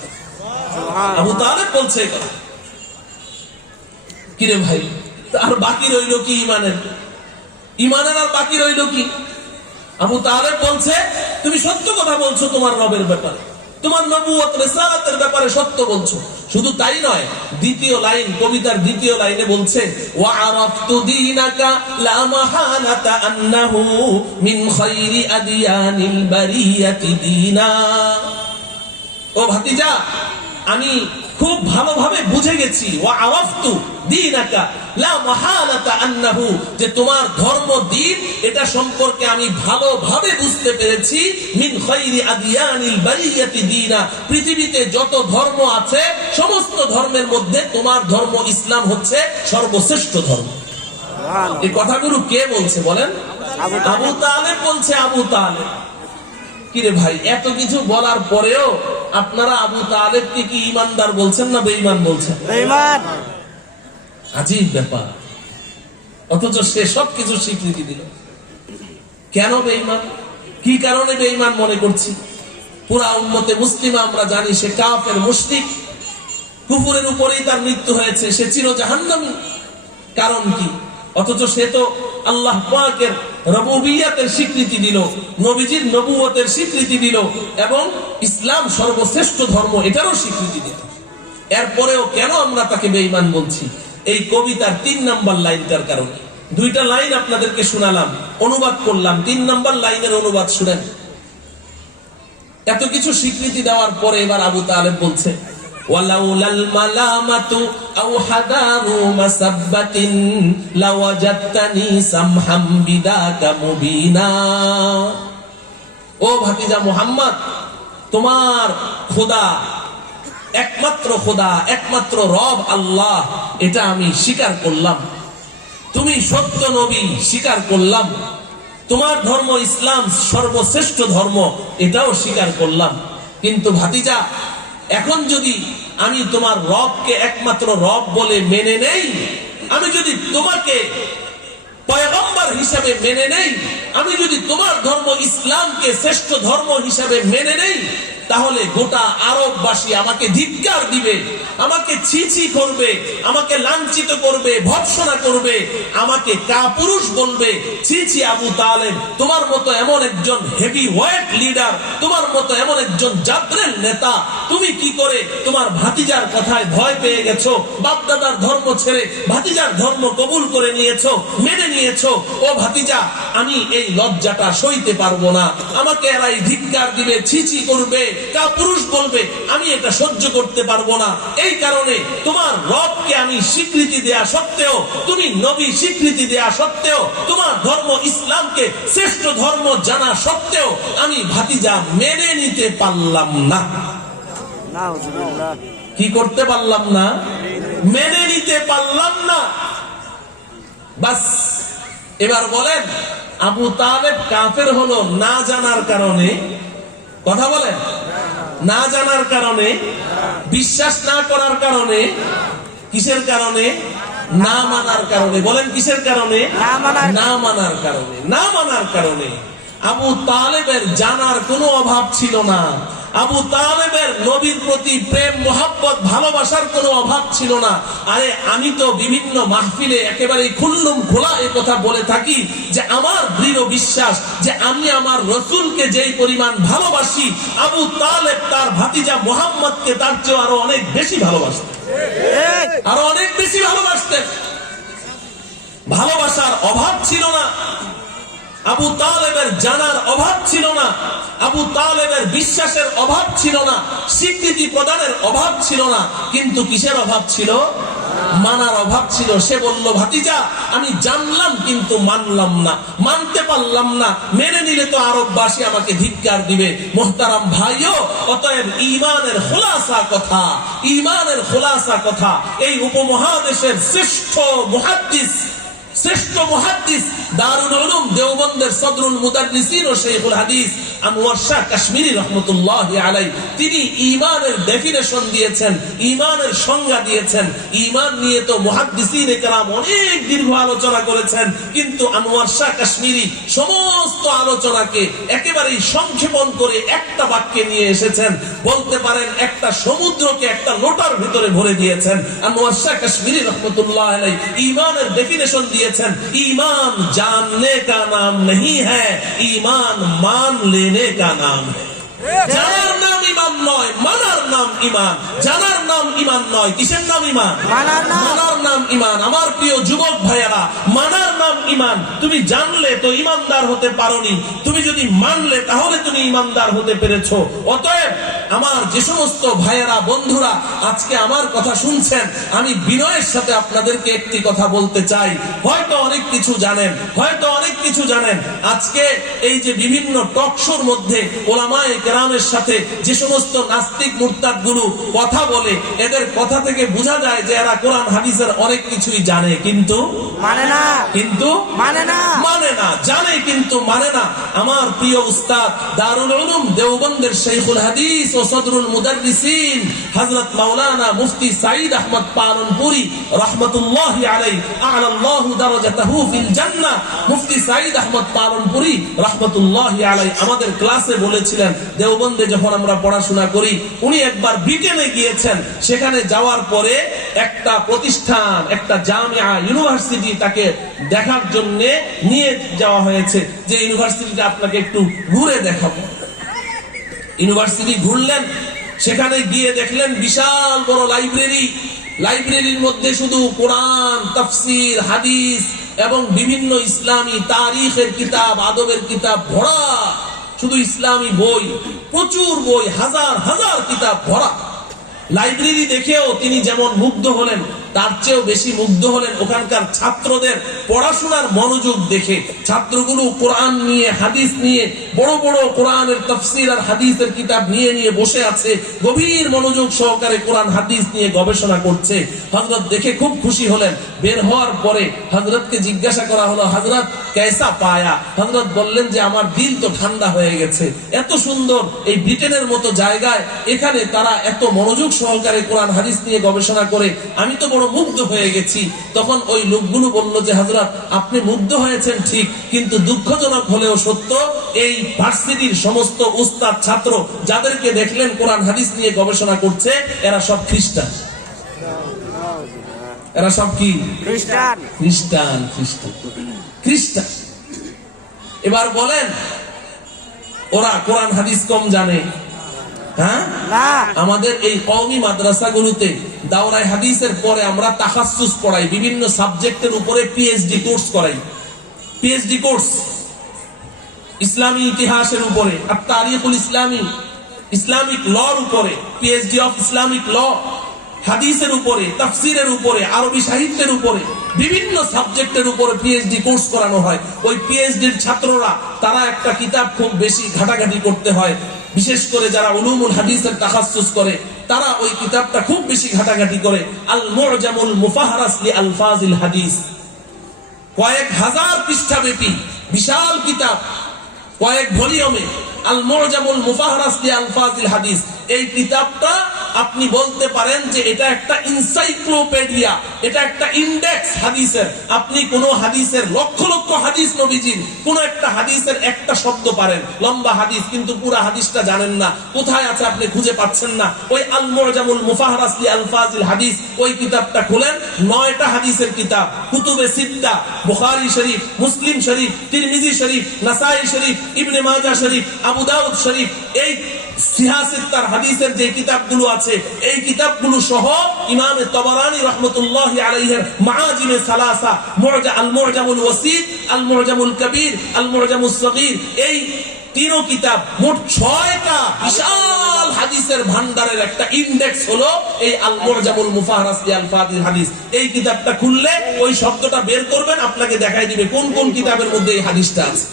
আবু তালেব বলছে কিরে ভাই, আর বাকি রইল কি ঈমানের? ঈমানের আর বাকি রইল কি? আবু তালেব বলছে, তুমি সত্য কথা বলছো তোমার রবের ব্যাপারে, তোমার নবুয়ত রিসালাতের ব্যাপারে সত্য বলছো। শুধু তাই নয়, দ্বিতীয় লাইন, কবিতার দ্বিতীয় লাইনে বলছে, ওয়া আরাফতু দীনাকা লা মাহালাতা আন্নাহু মিন খায়রি আদিয়ানিল বারিয়াতি দীনা। ও ভাতিজা, আমি খুব ভালোভাবে বুঝে গেছি, ওয়া আরাফতু দীনাকা লা মাহালাতা আন্নাহু, যে তোমার ধর্ম দ্বীন এটা সম্পর্কে আমি ভালোভাবে বুঝতে পেরেছি। মিন খায়রি আদিয়ানিল বারিয়াতি দীনা, পৃথিবীতে যত ধর্ম আছে সমস্ত ধর্মের মধ্যে তোমার ধর্ম ইসলাম হচ্ছে সর্বশ্রেষ্ঠ ধর্ম। এই কথাগুলো কে বলছে বলেন? আবু তালেব বলছে। আবু তালেব, কিরে ভাই, এত কিছু বলার পরেও আপনারা আবু তালেবকে কি ঈমানদার বলছেন না বেঈমান বলছেন? বেঈমান। আজীব ব্যাপার। অথচ সে সব কিছু স্বীকৃতি দিল। কেন বেঈমান? কি কারণে বেঈমান মনে করছি? পুরা উম্মতে মুসলিমা আমরা জানি সে কাফের, মুশরিক, কুফরের উপরেই তার মৃত্যু হয়েছে, সে চির জাহান্নামী। কারণ কি? অথচ সে তো আল্লাহ পাকের রুবুবিয়্যাতের স্বীকৃতি দিল, নবীজির নবুয়তের স্বীকৃতি দিল এবং ইসলাম সর্বশ্রেষ্ঠ ধর্ম এটারও স্বীকৃতি দিল। এরপরেও কেন আমরা তাকে বেঈমান বলছি? এই কবিতার 3 নাম্বার লাইনটার কারণে। 2টা লাইন আপনাদেরকে শোনালাম, অনুবাদ করলাম, 3 নাম্বার লাইনের অনুবাদ শুনেন। এত কিছু স্বীকৃতি দেওয়ার পরে এবার আবু তালেব বলছে, ওয়ালাউলাল মালামাতু আও হাদারু মাসাব্বাতিন লাওয়াজাদতানি সামহাম বিদাকা মুবিনা। ও ভাতিজা মুহাম্মদ, তোমার খোদা, একমাত্র খোদা, একমাত্র রব আল্লাহ, এটা আমি স্বীকার করলাম। তুমি সত্য নবী স্বীকার করলাম। তোমার ধর্ম ইসলাম সর্বশ্রেষ্ঠ ধর্ম এটাও স্বীকার করলাম। কিন্তু ভাতিজা, এখন যদি আমি তোমার রবকে একমাত্র রব বলে মেনে নেই, আমি যদি তোমাকে পয়গম্বর হিসেবে মেনে নেই, আমি যদি তোমার ধর্ম ইসলামকে শ্রেষ্ঠ ধর্ম হিসেবে মেনে নেই, তাহলে গোটা আরববাসী আমাকে ধিক্কার দিবে, আমাকে ছি ছি করবে, আমাকে লাঞ্ছিত করবে, ভৎসনা করবে, আমাকে কাপুরুষ বলবে। ছি ছি আবু তালেব, তোমার মতো এমন একজন হেভি ওয়েট লিডার, তোমার মতো এমন একজন জাদ্রেল নেতা, তুমি কি করে তোমার ভাতিজার কথায় ভয় পেয়ে গেছো, বাপদাদার ধর্ম ছেড়ে ভাতিজার ধর্ম কবুল করে নিয়েছো, মেনে নিয়েছো? ও ভাতিজা, আমি এই লজ্জাটা সইতে পারবো না। আমাকে এরাই ধিক্কার দিবে, ছি ছি করবে, কাপুরুষ বলবে, আমি এটা সহ্য করতে পারবো না। এই কারণে তোমার রবকে আমি স্বীকৃতি দেয়া সত্ত্বেও, তুমি নবী স্বীকৃতি দেয়া সত্ত্বেও, তোমার ধর্ম ইসলামকে শ্রেষ্ঠ ধর্ম জানা সত্ত্বেও আমি ভাতিজা মেনে নিতে পারলাম না। নাউজুবিল্লাহ। কি করতে পারলাম না? মেনে নিতে পারলাম না। বাস, এবার বলেন আবু তালেব কাফের হলো না জানার কারণে? কথা বলেন, না জানার কারণে, বিশ্বাস না করার কারণে, কিসের কারণে? না মানার কারণে। বলেন কিসের কারণে? না মানার কারণে। না মানার কারণে। আবু তালেবের জানার কোনো অভাব ছিল না। আবু তালেবের নবীর প্রতি প্রেম, মোহাব্বত, ভালোবাসার কোনো অভাব ছিল না। আরে আমি তো বিভিন্ন মাহফিলে একেবারে খুল্লুম খোলা এ কথা বলে থাকি যে আমার দৃঢ় বিশ্বাস যে আমি আমার রসুলকে যেই পরিমাণ ভালোবাসি, আবু তালেব তার ভাতিজা মুহাম্মদকে তার চেয়ে আরো অনেক বেশি ভালোবাসতেন, আরো অনেক বেশি ভালোবাসতেন। ভালোবাসার অভাব ছিল না, আবু তালেবের জানার অভাব ছিল না, আবু তালেবের বিশ্বাসের অভাব ছিল না, স্বীকৃতি প্রদানের অভাব ছিল না। কিন্তু কিসের অভাব ছিল? মানার অভাব ছিল। সে বলল, ভাতিজা আমি জানলাম কিন্তু মানলাম না, মানতে পারলাম না। মেনে নিলে তো আরববাসী আমাকে ধিক্কার দিবে। মোহতারাম ভাইও, অতএব ঈমানের খোলাসা কথা, ঈমানের খোলাসা কথা, এই উপমহাদেশের শ্রেষ্ঠ মুহাদ্দিস, শ্রেষ্ঠ মুহাদ্দিস দারুল উলুম দেওবন্দের সদরুল মুদাররিসিন ও শাইখুল হাদিস আনোয়ার শাহ কাশ্মীরি রাহমাতুল্লাহি আলাইহি, তিনি ঈমানের ডেফিনেশন দিয়েছেন, ঈমানের সংজ্ঞা দিয়েছেন। ঈমান নিয়ে তো মুহাদ্দিসিনে কেরাম অনেক দীর্ঘ আলোচনা করেছেন, কিন্তু আনোয়ার শাহ কাশ্মীরি সমস্ত আলোচনাকে একেবারেই সংক্ষেপণ করে একটা বাক্যে নিয়ে এসেছেন। বলতে পারেন একটা সমুদ্রকে একটা লোটার ভিতরে ভরে দিয়েছেন। আনোয়ার শাহ কাশ্মীরি রাহমাতুল্লাহি আলাইহি ঈমানের ডেফিনেশন দিয়েছেন, ईमान जानने का नाम नहीं है, ईमान मान लेने का नाम है। জানার নাম ঈমান নয়, মানার নাম ঈমান। জানার নাম ঈমান নয়, কিসের নাম ঈমান? মানার নাম ঈমান। আমার প্রিয় যুবক ভাইয়েরা, মানার নাম ঈমান। তুমি জানলে তো ঈমানদার হতে পারোনি, তুমি যদি মানলে তাহলে তুমি ঈমানদার হতে পেরেছো। অতএব আমার যে সমস্ত ভাইয়েরা, বন্ধুরা আজকে আমার কথা শুনছেন, আমি বিনয়ের সাথে আপনাদেরকে একটি কথা বলতে চাই। হয়তো অনেক কিছু জানেন, হয়তো অনেক কিছু জানেন। আজকে এই যে বিভিন্ন টক শোর মধ্যে ওলামায়ে কেরামের সাথে যে সমস্ত নাস্তিক মুরতাদ গুলো কথা বলে, এদের কথা থেকে বোঝা যায় যে এরা কোরআন হাদিসের অনেক কিছুই জানে, কিন্তু মানে না, কিন্তু মানে না, মানে না, জানে কিন্তু মানে না। আমার প্রিয় উস্তাদ দারুল উলুম দেওবন্দের শাইখুল হাদিস ও সদরুল মুদাররিসিন হযরত মাওলানা মুফতি সাঈদ আহমদ পালনপুরি রাহমাতুল্লাহি আলাইহি আ'লাল্লাহু দারাজাতাহু ফিল জান্নাহ, মুফতি সাঈদ আহমদ পালনপুরি রাহমাতুল্লাহি আলাইহি আমাদের ক্লাসে বলেছিলেন, দেওবন্দে যখন আমরা পড়াশোনা পড়াশোনা করি। উনি একবার ব্রিটেনে গিয়েছেন, সেখানে যাওয়ার পরে একটা প্রতিষ্ঠান, একটা জামিয়া ইউনিভার্সিটি তাকে দেখার জন্য নিয়ে যাওয়া হয়েছে যে ইউনিভার্সিটিটা আপনাকে একটু ঘুরে দেখাবো। ইউনিভার্সিটি ঘুরলেন, সেখানে গিয়ে দেখলেন বিশাল বড় লাইব্রেরি। লাইব্রেরির মধ্যে শুধু কোরআন, তাফসীর, হাদিস এবং বিভিন্ন ইসলামী তারিখের কিতাব, আদবের কিতাব ভরা, শুধু ইসলামী বই, প্রচুর বই, হাজার হাজার কিতাব ভরা। লাইব্রেরি দেখেও তিনি যেমন মুগ্ধ হলেন, তার চেয়েও বেশি মুগ্ধ হলেন ওখানকার ছাত্রদের পড়াশোনার মনোযোগ দেখে। ছাত্রগুলো কোরআন নিয়ে, হাদিস নিয়ে, বড় বড় কোরআনের তাফসীর আর হাদিসের কিতাব নিয়ে নিয়ে বসে আছে, গভীর মনোযোগ সহকারে কোরআন হাদিস নিয়ে গবেষণা করছে। হযরত দেখে খুব খুশি হলেন। বের হওয়ার পরে হযরতকে জিজ্ঞাসা করা হলো, হযরত কেসা পায়া? হযরত বললেন যে আমার দিল তো ঠান্ডা হয়ে গেছে। এত সুন্দর এই ব্রিটেনের মতো জায়গায়, এখানে তারা এত মনোযোগ সহকারে কোরআন হাদিস নিয়ে গবেষণা করে, আমি তো বড় মুগ্ধ হয়ে গেছি। তখন ওই লোকগুলো বলল যে হযরত আপনি মুগ্ধ হয়েছেন ঠিক, কিন্তু দুঃখজনক হলেও সত্য, এই ভার্সিটির সমস্ত উস্তাদ ছাত্র যাদেরকে দেখলেন কোরআন হাদিস নিয়ে গবেষণা করছে, এরা সব খ্রিস্টান। এরা সব কি? খ্রিস্টান। খ্রিস্টান, খ্রিস্টান, খ্রিস্টান। এবার বলেন, ওরা কোরআন হাদিস কম জানে? হ্যাঁ, না। আমাদের এই কওমি মাদ্রাসাগুলোতে দাওরায়ে হাদিসের পরে আমরা তাখাসসুস পড়াই, বিভিন্ন সাবজেক্টের উপরে পিএইচডি কোর্স করাই। পিএইচডি কোর্স ইসলামী ইতিহাসের উপরে, আর তারিখুল ইসলামী, ইসলামিক লর উপরে, পিএইচডি অফ ইসলামিক ল, হাদিসের উপরে, তাফসীরের উপরে, আরবি সাহিত্যের উপরে, বিভিন্ন সাবজেক্টের উপরে পিএইচডি কোর্স করানো হয়। ওই পিএইচডির ছাত্ররা, তারা একটা কিতাব খুব বেশি ঘাটাঘাটি করতে হয়, বিশেষ করে যারা উলুমুল হাদিসের তাখাসসুস করে, তারা ওই কিতাবটা খুব বেশি ঘাটাঘাটি করে। আল মু'জামুল মুফাহরাস লি আলফাজিল হাদিস, কয়েক হাজার পৃষ্ঠা ব্যাপী বিশাল কিতাব, কয়েক ভলিউমে, আল মু'জামুল মুফাহরাস লি আলফাজিল হাদিস। এই কিতাবটা আপনি বলতে পারেন যে এটা একটা এনসাইক্লোপিডিয়া, এটা একটা ইন্ডেক্স হাদিসের। আপনি কোন হাদিসের লক্ষ লক্ষ হাদিস নবীজির, কোন একটা হাদিসের একটা শব্দ পারেন, লম্বা হাদিস, কিন্তু পুরো হাদিসটা জানেন না, কোথায় আছে আপনি খুঁজে পাচ্ছেন না। ওই আল মু'জামুল মুফাহরাস লি আলফাজিল হাদিস, ওই কিতাবটা খুলেন, 9টা হাদিসের কিতাব, কুতুবে সিত্তা, বুখারী শরীফ, মুসলিম শরীফ, তিরমিজি শরীফ, নাসাই শরীফ, ইবনে মাজাহ শরীফ, আবু দাউদ শরীফ, এই সিহাসিত্তার হাদিসের যে কিতাবগুলো আছে, এই কিতাবগুলো সহ ইমাম তাবারানী রাহমাতুল্লাহি আলাইহির মাআজিমে সালাসা, আল মু'জামুল ওয়াসিত, আল মু'জামুল কবির, আল মু'জামুস সগীর, এই তিনও কিতাব, মোট 6টা বিশাল হাদিসের ভান্ডারের একটা ইন্ডেক্স হলো এই আল মু'জামুল মুফাহরাস লি আলফাজিল হাদিস। এই কিতাবটা খুললে ওই শব্দটা বের করবেন, আপনাকে দেখাই দিবে কোন কোন কিতাবের মধ্যে এই হাদিসটা আছে।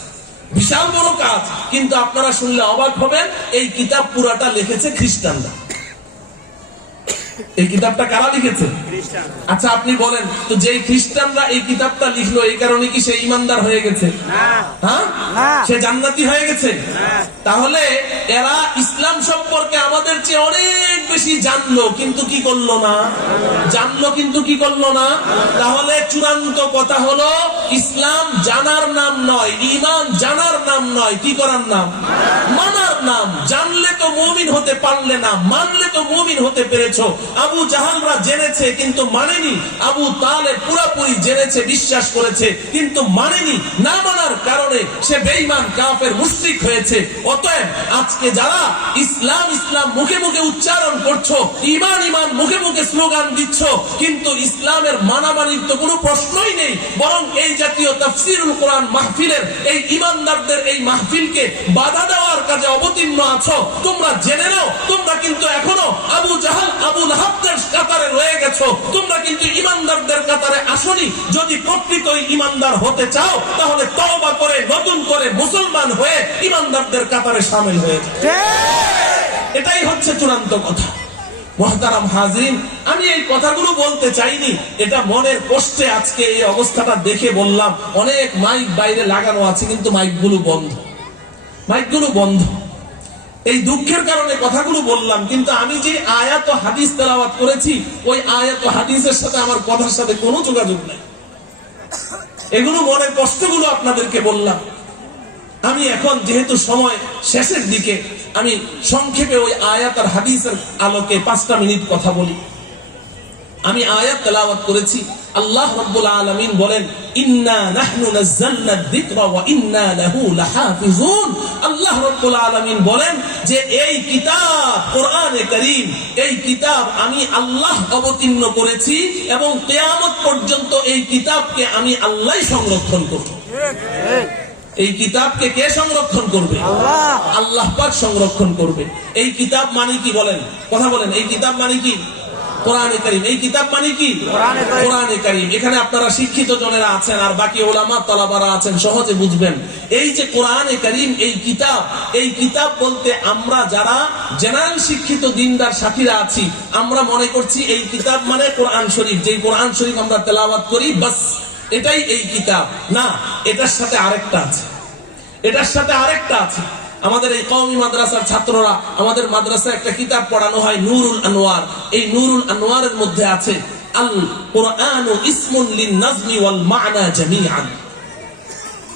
বিশাল বড় কাজ, কিন্তু আপনারা শুনলে অবাক হবেন, এই কিতাব পুরাটা লিখেছে খ্রিস্টানরা। এই কিতাবটা কারা লিখেছে? আচ্ছা আপনি বলেন তো, যে খ্রিস্টানরা এই কিতাবটা লিখলো, এই কারণে কি সে ঈমানদার হয়ে গেছে? হ্যাঁ, সে জান্নাতি হয়ে গেছে? তাহলে এরা ইসলাম সম্পর্কে আমাদের চেয়ে অনেক বেশি জানলো, কিন্তু কি করলো না? জানলো কিন্তু কি করলো না? তাহলে চূড়ান্ত কথা হলো, ইসলাম জানার নাম নয়, ঈমান জানার নাম নয়, কি করার নাম? মানার নাম। জানলে তো মুমিন হতে পারলে না, মানলে তো মুমিন হতে পেরেছো। আবু জাহালরা জেনেছে কিন্তু মানেনি, আবু তালেব পুরোপুরি জেনেছে, বিশ্বাস করেছে, কিন্তু মানেনি। না মানার কারণে সে বেঈমান, কাফের, মুশরিক হয়েছে। অতএব আজকে যারা ইসলাম ইসলাম মুখে মুখে উচ্চারণ করছো, ঈমান ঈমান মুখে মুখে স্লোগান দিচ্ছ, কিন্তু ইসলামের মানামানির তো কোনো প্রশ্নই নেই, বরং এই জাতীয় তাফসীরুল কোরআন মাহফিলের, এই ঈমানদারদের এই মাহফিলকে বাধা দেওয়ার কাজে অবতীর্ণ আছো। তোমরা জেনে নাও, তোমরা কিন্তু এখনো আবু জাহাল, আবু লাহাবদের কাতারে রয়ে গেছো, তোমরা কিন্তু ঈমানদারদের কাতারে আসনি। যদি প্রকৃতই ঈমানদার হতে চাও, তাহলে তওবা করে নতুন করে মুসলমান হয়ে ঈমানদারদের কাতারে শামিল হয়ে যাও। এটাই হচ্ছে চূড়ান্ত কথা। মুহতারাম হাজিরিন, আমি এই কথাগুলো বলতে চাইনি, এটা মনের কষ্টে আজকে এই অবস্থাটা দেখে বললাম। অনেক মাইক বাইরে লাগানো আছে, কিন্তু মাইকগুলো বন্ধ, মাইকগুলো বন্ধ। এই দুঃখের কারণে কথাগুলো বললাম, কিন্তু আমি যে আয়াত ও হাদিস তেলাওয়াত করেছি, ওই আয়াত ও হাদিসের সাথে আমার কথার সাথে কোনো যোগাযোগ নেই। এগুলো মনের কষ্টগুলো আপনাদেরকে বললাম। আমি এখন যেহেতু সময় শেষের দিকে, আমি সংক্ষেপে ওই আয়াত আর হাদিসের আলোকে 5টা মিনিট কথা বলি। আমি আয়াত তেলাওয়াত করেছি। আল্লাহ রাব্বুল আলামিন বলেন, ইন্না নাহনু নাযালনা যিকরা ওয়া ইন্না লাহু লাহাফিজুন। আল্লাহ রাব্বুল আলামিন বলেন যে এই কিতাব কোরআনে কারীম, এই কিতাব আমি আল্লাহ অবতীর্ণ করেছি এবং কিয়ামত পর্যন্ত এই কিতাবকে আমি আল্লাহই সংরক্ষণ করব। এই কিতাবকে কে সংরক্ষণ করবে? আল্লাহ। আল্লাহ পাক সংরক্ষণ করবে। এই কিতাব মানে কি বলেন? কথা বলেন। এই কিতাব মানে কি? কোরআনে কারীম। এই কিতাব মানে কি? কোরআনে কারীম। এখানে আপনারা শিক্ষিত জনেরা আছেন আর বাকি উলামা তলাবারা আছেন, সহজে বুঝবেন। এই যে কোরআনে কারীম, এই কিতাব বলতে আমরা যারা জেনারেল শিক্ষিত দিনদার সাথীরা আছি, আমরা মনে করছি এই কিতাব মানে কোরআন শরীফ। যেই কোরআন শরীফ আমরা তেলাওয়াত করি, বাস এটাই এই কিতাব। না, এটার সাথে আরেকটা আছে, এটার সাথে আরেকটা আছে। আমাদের এই কওমি মাদ্রাসার ছাত্ররা, আমাদের মাদ্রাসায় একটা কিতাব পড়ানো হয় নূরুল আনোয়ার। এই নূরুল আনোয়ারের মধ্যে আছে আল কুরআনু ইসমুন লিন নাজমি ওয়াল মা'না জামিআন।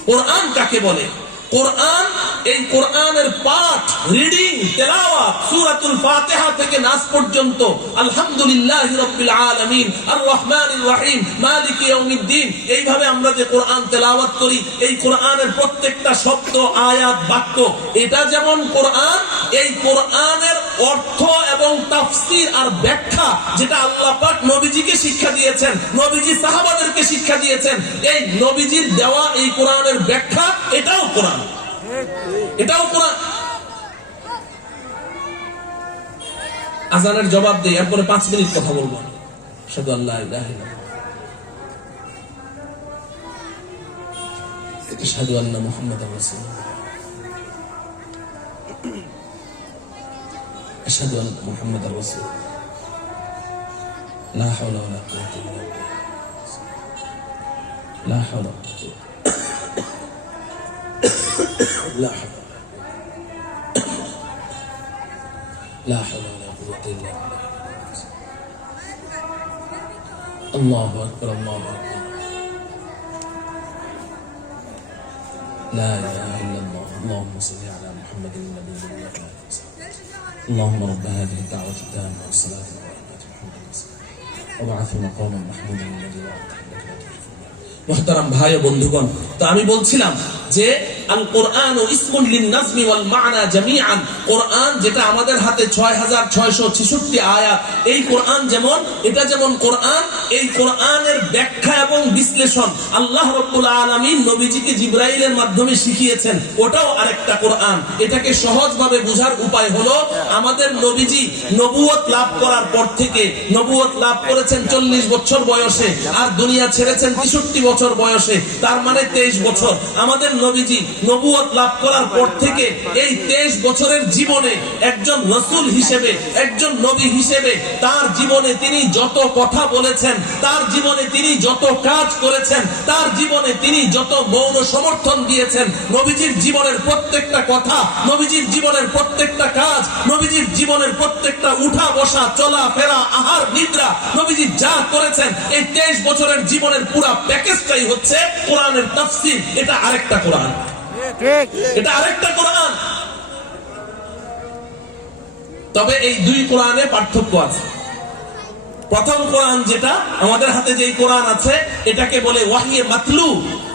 কোরআন কাকে বলে? কোরআন, এই কোরআনের পাঠ, রিডিং, তেলাওয়াত, সূরাতুল ফাতিহা থেকে নাস পর্যন্ত, আলহামদুলিল্লাহি রাব্বিল আলামিন, আর রহমানির রহিম, মালিকি ইয়াউমিদ্দিন, এইভাবে আমরা যে কোরআন তেলাওয়াত করি, এই কোরআনের প্রত্যেকটা শব্দ, আয়াত, বাক্য, এটা যেমন কোরআন, এই কোরআনের অর্থ এবং তাফসীর আর ব্যাখ্যা যেটা আল্লাহ পাক নবীজিকে শিক্ষা দিয়েছেন, নবীজি সাহাবাদেরকে শিক্ষা দিয়েছেন, এই নবীজির দেওয়া এই কোরআনের ব্যাখ্যা, এটাও কোরআন, এটাও কোরআন। আজানের জবাব দেই, এরপরে 5 মিনিট কথা বলবো। আশহাদু আল্লা ইলাহা ইল্লাল্লাহ, আশহাদু আন্না মুহাম্মাদার রাসূলুল্লাহ, আশহাদু আন্না মুহাম্মাদার রাসূলুল্লাহ, লা হাওলা ওয়ালা কুওয়াতা ইল্লা বিল্লাহ, লা হাওলা لا حول لا حول ولا قوة إلا بالله. الله أكبر الله أكبر. لا إله إلا الله. اللهم صل على محمد النبي الأمي. اللهم رب هذه الدعوة التامة والصلاة والسلام محمد وبعث مقاما محمودا الذي وعدته. মুহতারাম ভাই ও বন্ধুগণ, তো আমি বলছিলাম যে আল কোরআন ইসমুন লিন নাজমি ওয়াল মা'না জামিআন। কোরআন যেটা আমাদের হাতে 6666 আয়াত, এই কোরআন যেমন, এটা যেমন কোরআন, এই কোরআনের ব্যাখ্যা এবং বিশ্লেষণ আল্লাহ রাব্বুল আলামিন নবীজিকে জিবরাইলের মাধ্যমে শিখিয়েছেন, ওটাও আরেকটা কোরআন। এটাকে সহজভাবে বোঝার উপায় হলো, আমাদের নবীজি নবুয়ত লাভ করার পর থেকে, নবুয়ত লাভ করেছেন 40 বছর বয়সে, আর দুনিয়া ছেড়েছেন 63 বছর বয়সে, তার মানে 23 বছর। আমাদের নবীজি নবুয়ত লাভ করার পর থেকে এই 23 বছরের জীবনে একজন রাসূল হিসেবে, একজন নবী হিসেবে, তার জীবনে তিনি যত কথা বলেছেন, তার জীবনে তিনি যত কাজ করেছেন, তার জীবনে তিনি যত মৌন সমর্থন দিয়েছেন, নবীজির জীবনের প্রত্যেকটা কথা, নবীজির জীবনের প্রত্যেকটা কাজ, নবীজির জীবনের প্রত্যেকটা উঠা বসা, চলা ফেরা, আহার নিদ্রা, নবীজি যা করেছেন, এই 23 বছরের জীবনের পুরো প্যাকেজটাই হচ্ছে কোরআনের তাফসীর। এটা আরেকটা কোরআন, এটা আরেকটা কোরআন। তবে এই দুই কোরআনে পার্থক্য আছে। প্রথম কোরআন যেটা আমাদের হাতে, যেই কোরআন আছে, এটাকে বলে ওয়াহিয়ে মাতলু,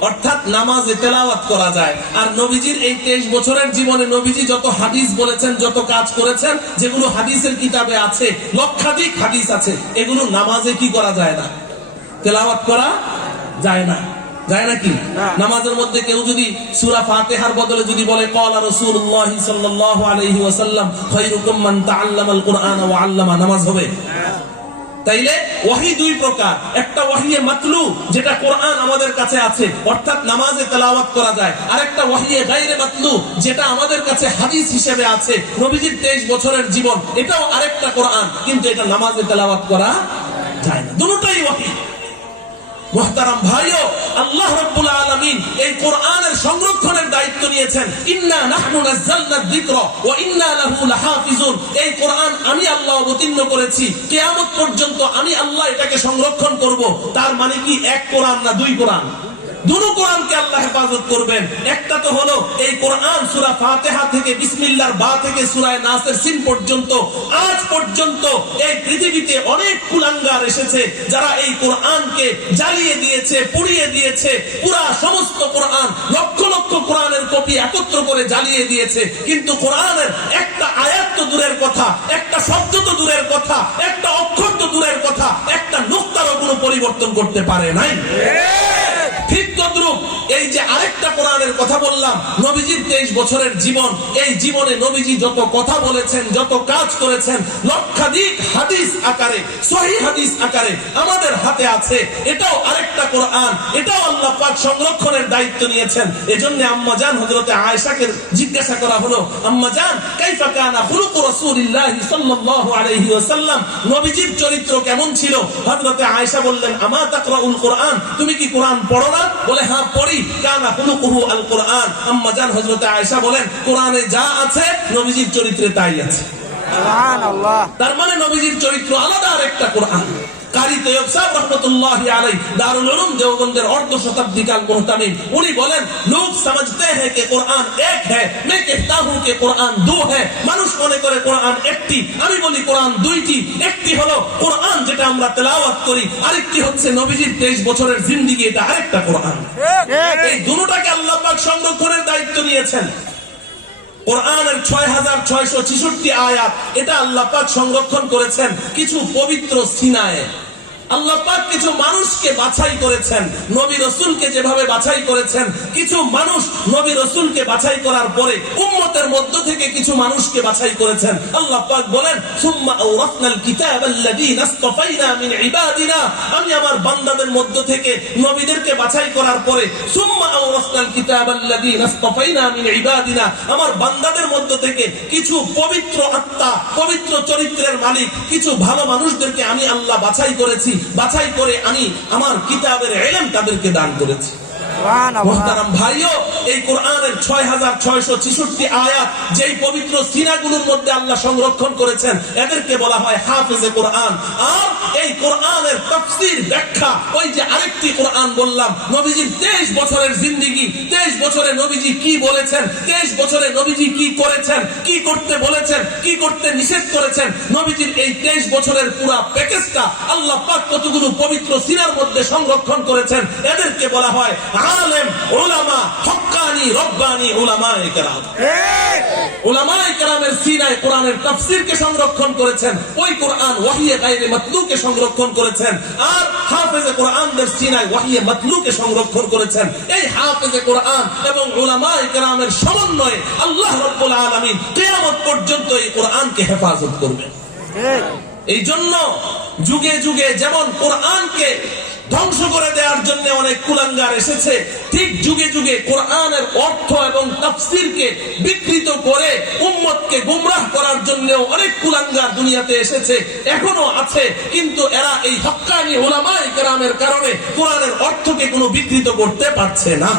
অর্থাৎ নামাজে তেলাওয়াত করা যায়। আর নবীজির এই 23 বছরের জীবনে নবীজি যত হাদিস বলেছেন, যত কাজ করেছেন, যেগুলো হাদিসের কিতাবে আছে, লক্ষাধিক হাদিস আছে, এগুলো নামাজে কি করা যায় না, তেলাওয়াত করা যায় না। যায় নাকি? নামাজের মধ্যে কেউ যদি সূরা ফাতিহার বদলে যদি বলে ক্বালা রাসূলুল্লাহ সাল্লাল্লাহু আলাইহি ওয়াসাল্লাম খায়রুকুম মান তাআল্লামাল কুরআন ওয়া আল্লামা, নামাজ হবে? তাইলে ওয়াহি দুই প্রকার, একটা ওয়াহিয়ে মাতলু যেটা কোরআন আমাদের কাছে আছে, অর্থাৎ নামাজে তেলাওয়াত করা যায়, আর একটা ওয়াহিয়ে গায়রে মাতলু যেটা আমাদের কাছে হাদিস হিসেবে আছে, নবীজির 23 বছরের জীবন, এটাও আরেকটা কোরআন, কিন্তু এটা নামাজে তেলাওয়াত করা যায় না। দুটোই ওয়াহি। মুহতারাম ভাইও, আল্লাহ রাব্বুল আলামিন এই কোরআনের সংরক্ষণের দায়িত্ব নিয়েছেন। ইন্না নাহনু নাযালনা যিকরা ওয়া ইন্না লাহু লাহাফিজুন। এই কোরআন আমি আল্লাহ অবতীর্ণ করেছি, কিয়ামত পর্যন্ত আমি আল্লাহ এটাকে সংরক্ষণ করব। তার মানে কি এক কোরআন না দুই কোরআন? দুটো কোরআনকে আল্লাহ হেফাজত করবেন। একটা তো হলো এই কোরআন সূরা ফাতিহা থেকে বিসমিল্লাহর বা থেকে সূরা নাসের সিন পর্যন্ত, আজ পর্যন্ত এই পৃথিবীতে অনেক কুলাঙ্গার এসেছে যারা এই কোরআনকে জ্বালিয়ে দিয়েছে, পুড়িয়ে দিয়েছে। পুরা সমস্ত কোরআন, লক্ষ লক্ষ কোরআনের কপি একত্র করে জ্বালিয়ে দিয়েছে, কিন্তু কোরআনের একটা আয়াত তো দূরের কথা, একটা শব্দ তো দূরের কথা, একটা অক্ষর তো দূরের কথা, একটা নুক্তারও কোনো পরিবর্তন করতে পারে নাই। ঠিক তদ্রূপ এই যে আরেকটা কোরআনের কথা বললাম, নবীজির 23 বছরের জীবন, এই জীবনে নবীজি যত কথা বলেছেন, যত কাজ করেছেন, লক্ষাধিক হাদিস আকারে, সহিহ হাদিস আকারে আমাদের হাতে আছে। এটাও আরেকটা কোরআন, এটাও আল্লাহ পাক সংরক্ষণের দায়িত্ব নিয়েছেন। এজন্য আম্মা জান হযরতে আয়েশাকে জিজ্ঞাসা করা হলো, আম্মা জান কাইফা কানা খুলুকু রাসূলিল্লাহি সাল্লাল্লাহু আলাইহি ওয়াসাল্লাম, নবীজির চরিত্র কেমন ছিল? হযরতে আয়েশা বললেন, আমা তাকরাউল কোরআন, তুমি কি কোরআন পড়ো না? বলে হ্যাঁ পড়ি। কানা খুলুকুহু আল কোরআন। আম্মা জান হযরতে আয়েশা বলেন, কোরআনে যা আছে নবীজির চরিত্রে তাই আছে। সুবহানাল্লাহ। তার মানে নবীজির চরিত্র আলাদা আরেকটা কোরআন। কারি তৈয়ব সাহেব রাহমাতুল্লাহি আলাইহি দারুল উলুম দেওবন্দের অর্ধ শতাব্দী কাল মুহতামিম, উনি বলেন, লোক समझते हैं कि कुरान एक है, मैं कहता हूं कि कुरान दो है। মানুষ মনে করে কোরআন একটি, আমি বলি কোরআন দুইটি। একটি হলো কোরআন যেটা আমরা তেলাওয়াত করি, আরেকটি হচ্ছে নবীজির 23 বছরের জিন্দেগি, এটা আরেকটা কোরআন। এই দুটোটাকে আল্লাহ পাক সংরক্ষণের দায়িত্ব নিয়েছেন। কোরআনের 6666 আয়াত, এটা আল্লাহ পাক সংরক্ষণ করেছেন কিছু পবিত্র সিনায়। আল্লাহ পাক কিছু মানুষকে বাছাই করেছেন, নবী রাসূলকে যেভাবে বাছাই করেছেন, কিছু মানুষ নবী রাসূলকে বাছাই করার পরে উম্মতের মধ্য থেকে কিছু মানুষকে বাছাই করেছেন। আল্লাহ পাক বলেন, সুম্মা আওরাসনাল কিতাবাল্লাযীনা ইসতাফাইনা মিন ইবাদিনা, আমি আমার বান্দাদের মধ্য থেকে নবীদেরকে বাছাই করার পরে, সুম্মা আওরাসনাল কিতাবাল্লাযীনা ইসতাফাইনা মিন ইবাদিনা, আমার বান্দাদের মধ্য থেকে কিছু পবিত্র আত্মা, পবিত্র চরিত্রের মালিক, কিছু ভালো মানুষদেরকে আমি আল্লাহ বাছাই করেছি। বাছাই করে আমি আমার কিতাবের ইলম তাদেরকে দান করেছি। মুহতারাম ভাইও, এই কোরআনের 6666 আয়াত যেই পবিত্র সিনাগুলোর মধ্যে আল্লাহ সংরক্ষণ করেছেন, এদেরকে বলা হয় হাফেজে কোরআন। আর এই কোরআনের তাফসীর ব্যাখ্যা, ওই যে আরেকটি কোরআন বললাম, নবীজির 23 বছরের জিন্দেগি, 23 বছরে নবীজি কি বলেছেন, 23 বছরে নবীজি কি করেছেন, কি করতে বলেছেন, কি করতে নিষেধ করেছেন, নবীজির এই 23 বছরের পুরো প্যাকেজটা আল্লাহ পাক কতগুলো পবিত্র সিনার মধ্যে সংরক্ষণ করেছেন, এদেরকে বলা হয় আলেম, উলামা, হক্কানি, রব্বানি উলামায়ে কেরাম। উলামায়ে কেরামের সিনায় কোরআনের তাফসীরকে সংরক্ষণ করেছেন, ওই কোরআন ওয়াহিয়ে গায়রে মাতলুকে সংরক্ষণ করেছেন। আর হাফেজে কোরআনদের সিনায় ওয়াহিয়ে মাতলুকে সংরক্ষণ করেছেন। এই হাফেজে কোরআন এবং উলামায়ে কেরামের সমন্বয়ে আল্লাহ রাব্বুল আলামিন কিয়ামত পর্যন্ত এই কোরআনকে হেফাজত করবেন। এই জন্য যুগে যুগে যেমন কোরআনকে ধ্বংস করে দেওয়ার জন্য অনেক কুলাঙ্গার এসেছে, ঠিক যুগে যুগে কোরআনের অর্থ এবং তাফসীরকে বিকৃত করে উম্মতকে গুমরাহ করার জন্য অনেক কুলাঙ্গার দুনিয়াতে এসেছে, এখনো আছে। কিন্তু এরা এই হক্কানি উলামায়ে কেরামের কারণে কোরআনের অর্থকে কোনো বিকৃত করতে পারছে না।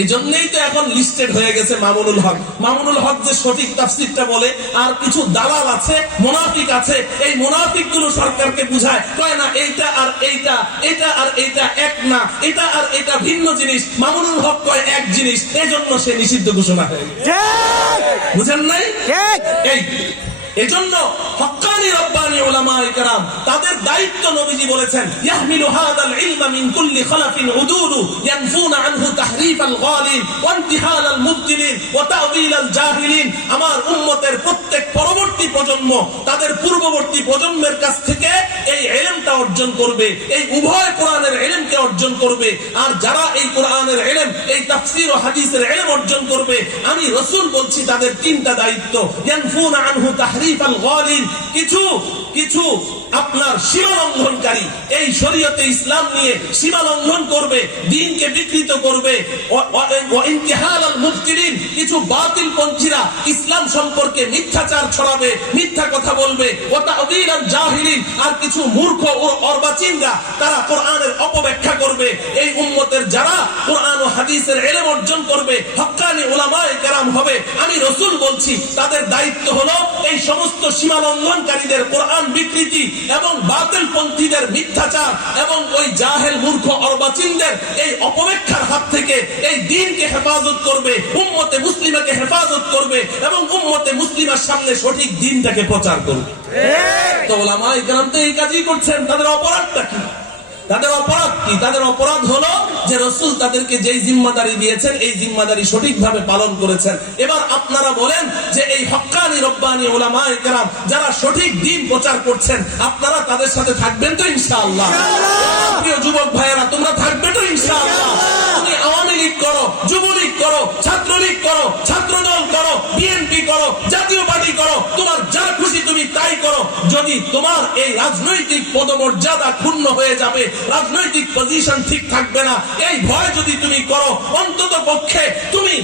এই জন্যই তো এখন লিস্টেড হয়ে গেছে মামুনুল হক। মামুনুল হক যে সঠিক তাফসীরটা বলে, আর কিছু দালাল আছে, মুনাফিক আছে, এই মুনাফিক গুলো সরকারকে বুঝায়, কয় না এইটা আর এইটা, এটা আর এইটা এক না, এটা আর এটা ভিন্ন জিনিস। মামুনুল হক কয় এক জিনিস, এজন্য সে নিষিদ্ধ ঘোষণা হয়ে গেছে। বুঝেন নাই? এই এজন্য হক্কানি রব্বানি উলামায়ে কেরাম, তাদের দায়িত্ব নবীজি বলেছেন, ইয়াহমিলু হাদাল ইলমা মিন কুল্লি খলাফিন উদুলু ইয়ানফুনা আনহু তাহরিফাল গালিন ওয়া ইনতিহালাল মুবতিলিন ওয়া তা'ওয়িলাল জাহিলিন। আমার উম্মতের প্রত্যেক পরবর্তী প্রজন্ম তাদের পূর্ববর্তী প্রজন্মের কাছ থেকে এই ইলমটা অর্জন করবে, এই উভয় কোরআনের ইলমকে অর্জন করবে। আর যারা এই কোরআনের ইলম, এই তাফসীর ও হাদিসের ইলম অর্জন করবে, আমি রাসূল বলছি তাদের তিনটা দায়িত্ব। ইয়ানফুনা আনহু তাহরিফাল গালিন, কিছু কিছু আপনার সীমা লঙ্ঘনকারী, এই শরীয়তে ইসলাম নিয়ে সীমা লঙ্ঘন করবে, দ্বীনকে বিকৃত করবে। ওয়া ইনতিহালাল মুবতিলিন, কিছু বাতিল পন্থীরা ইসলাম সম্পর্কে মিথ্যাচার ছড়াবে, মিথ্যা কথা বলবে। ওয়া তা'ওয়িলাল জাহিলিন, আর কিছু মূর্খ ও অর্বাচীনরা তারা কোরআনের অপব্যাখ্যা করবে। এই উম্মতের যারা কোরআন ও হাদিস হাদিসের ইলম অর্জন করবে, হক্কানি উলামায়ে কেরাম হবে, আমি রাসূল বলছি তাদের দায়িত্ব হলো এই সমস্ত সীমা লঙ্ঘনকারীদের, কোরআন বিকৃতি এবং বাতিলপন্থীদের মিথ্যাচার এবং ওই জাহেল মূর্খ অর্বাচীনদের এই অপব্যাখ্যার হাত থেকে এই দ্বীনকে হেফাজত করবে, উম্মতে মুসলিমাকে হেফাজত করবে এবং উম্মতে মুসলিমার সামনে সঠিক দ্বীনটাকে প্রচার করবে। তো উলামায়ে কেরাম তো এই কাজই করছেন। তাদের অপরাধটা কি? তাদের অপরাধ কি? তাদের অপরাধ হলো যে রাসূল তাদেরকে যেই জিম্মাদারি দিয়েছেন এই জিম্মাদারি সঠিকভাবে পালন করেছেন। এবার আপনারা বলেন যে এই হক্কানি রব্বানি উলামায়ে কেরাম যারা সঠিক দ্বীন প্রচার করছেন, আপনারা তাদের সাথে থাকবেন তো ইনশাআল্লাহ? প্রিয় যুবক ভাইয়েরা, তোমরা থাকবে তো ইনশাআল্লাহ? তুমি আওয়ামী লীগ করো, যুবলীগ করো, ছাত্রলীগ করো, ছাত্রদল করো, বিএনপি করো, জাতীয় পার্টি করো, তোমার যা খুশি তুমি তাই করো, যদি তোমার এই রাজনৈতিক পদমর্যাদা ক্ষুণ্ণ হয়ে যাবে, রাজনৈতিক পজিশন ঠিক থাকবে না, এই ভয় যদি তুমি করো, অন্তত পক্ষে তুমি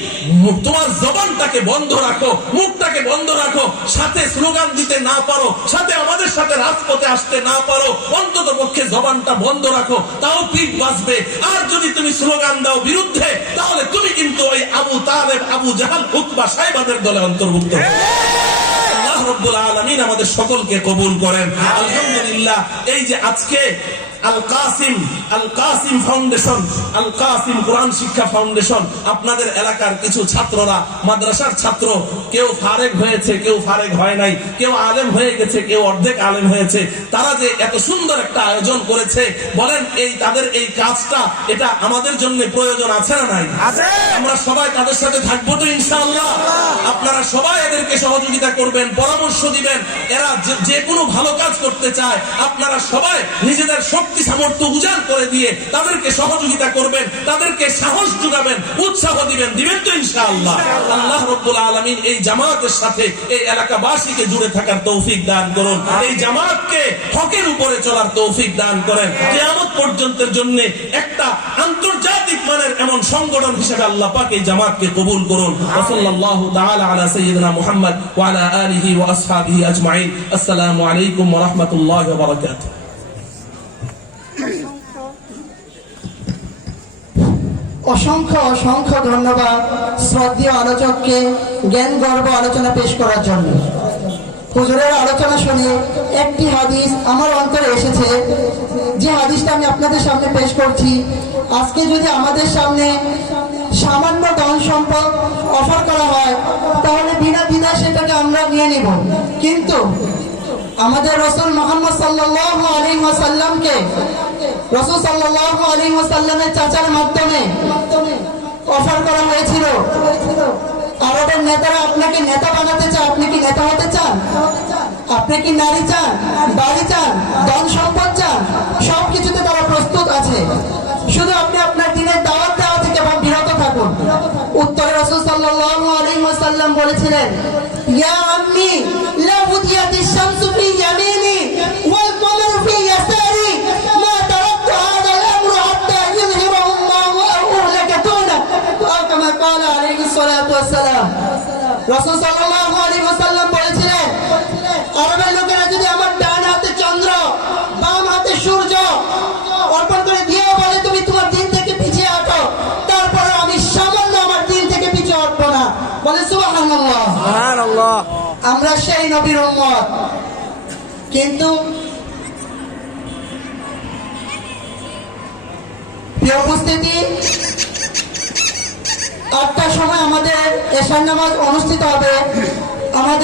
তোমার জবানটাকে বন্ধ রাখো, মুখটাকে বন্ধ রাখো, সাথে স্লোগান দিতে না পারো, সাথে আমাদের সাথে রাজপথে আসতে না পারো, অন্তত পক্ষে জবানটা বন্ধ রাখো, তাও পিঠ বাঁচবে। আর যদি তুমি স্লোগান দাও বিরুদ্ধে, তাহলে তুমি কিন্তু ওই আবু তালেব, আবু জাহাল, উতবা, সাইবাদের দলে অন্তর্ভুক্ত হবে। আল্লাহ রাব্বুল আলামিন আমাদের সকলকে কবুল করেন। আলহামদুলিল্লাহ, এই যে আজকে আল কাসিম ফাউন্ডেশন, আল কাসিম কোরআন শিক্ষা ফাউন্ডেশন, আপনাদের এলাকার কিছু ছাত্ররা, মাদ্রাসার ছাত্র, কেউ ফারেগ হয়েছে, কেউ ফারেগ হয় নাই, কেউ আলেম হয়ে গেছে, কেউ অর্ধেক আলেম হয়েছে, তারা যে এত সুন্দর একটা আয়োজন করেছে, বলেন এই তাদের এই কাজটা এটা আমাদের জন্য প্রয়োজন আছে না নাই? আমরা সবাই তাদের সাথে থাকবো তো ইনশাআল্লাহ? আপনারা সবাই এদেরকে সহযোগিতা করবেন, পরামর্শ দিবেন। এরা যে কোনো ভালো কাজ করতে চায়, আপনারা সবাই নিজেদের শক্তি সামর্থ্য উজাড় করে দিয়ে তাদেরকে সহযোগিতা করবেন, তাদেরকে সাহস যোগাবেন, উৎসাহ দিবেন তো ইনশাআল্লাহ? আল্লাহ রাব্বুল আলামিন এই জামাতের সাথে এই এলাকাবাসীকে জুড়ে থাকার তৌফিক দান করুন, এই জামাতকে হকের উপরে চলার তৌফিক দান করেন, কিয়ামত পর্যন্তের জন্য একটা আন্তর্জাতিক মানের এমন সংগঠন হিসেবে আল্লাহ পাক এই জামাতকে কবুল করুন। সাল্লাল্লাহু তাআলা আলা সাইয়্যিদিনা মুহাম্মদ ওয়া আলা আলিহি ওয়া আসহাবিহি আজমাইন। আসসালামু আলাইকুম ওয়া রাহমাতুল্লাহি ওয়া বারাকাতুহু। অসংখ্য অসংখ্য ধন্যবাদ শ্রদ্ধেয় আলোচককে জ্ঞান গর্ব আলোচনা পেশ করার জন্য। হুজুরের আলোচনা শুনে একটি হাদিস আমার অন্তরে এসেছে, যে হাদিসটা আমি আপনাদের সামনে পেশ করছি। আজকে যদি আমাদের সামনে সামান্য ধন সম্পদ অফার করা হয়, তাহলে বিনা দ্বিধায় সেটাকে আমরা নিয়ে নিব, কিন্তু আমাদের রাসূল মুহাম্মদ সাল্লাল্লাহু আলাইহি ওয়াসাল্লামকে রাসূল সাল্লাল্লাহু আলাইহি ওয়াসাল্লামের চাচার মাধ্যমে অফার করা হয়েছিল। আরবের নেতারা আপনাকে নেতা বানাতে চায়, আপনি কি নেতা হতে চান? আপনি কি নারী চান, বাড়ি চান, ধন সম্পদ চান? সবকিছুতে তারা প্রস্তুত আছে, শুধু আপনি আপনার দিনের দাওয়াত দেওয়া থেকে বিরত থাকুন। উত্তরে রাসূল সাল্লাল্লাহু আলাইহি ওয়াসাল্লাম বলেছিলেন, ইয়া আম্মি লা উদিয়াতিশ শামসু ফি ইয়ামিনি ওয়াল কমারু ফি ইয়াসারি মা তারাকতু হাদাল আমরু হাত্তা ইযহিরাহু আল্লাহু আহলাকাতুনা, কামা ক্বালা আলাইহিস সালাতু ওয়াস সালাম। রাসূল সাল্লাল্লাহু আলাইহি ওয়াসাল্লাম বলেছিলেন, আরবের লোকেরা যদি আমার ডান হাতে চন্দ্র, বাম হাতে সূর্য অর্পণ করে দিয়ে বলে তুমি তোমার দিন থেকে পিছিয়ে হাঁটো, তারপরে আমি সামান্য আমার দিন থেকে পিছিয়ে হটবো না। বলে সুবহানাল্লাহ, সুবহানাল্লাহ। আমরা সেই নবীর উম্মত, কিন্তু প্রিয় উপস্থিতি, 8টার সময় আমাদের এশার নামাজ অনুষ্ঠিত হবে। আমাদের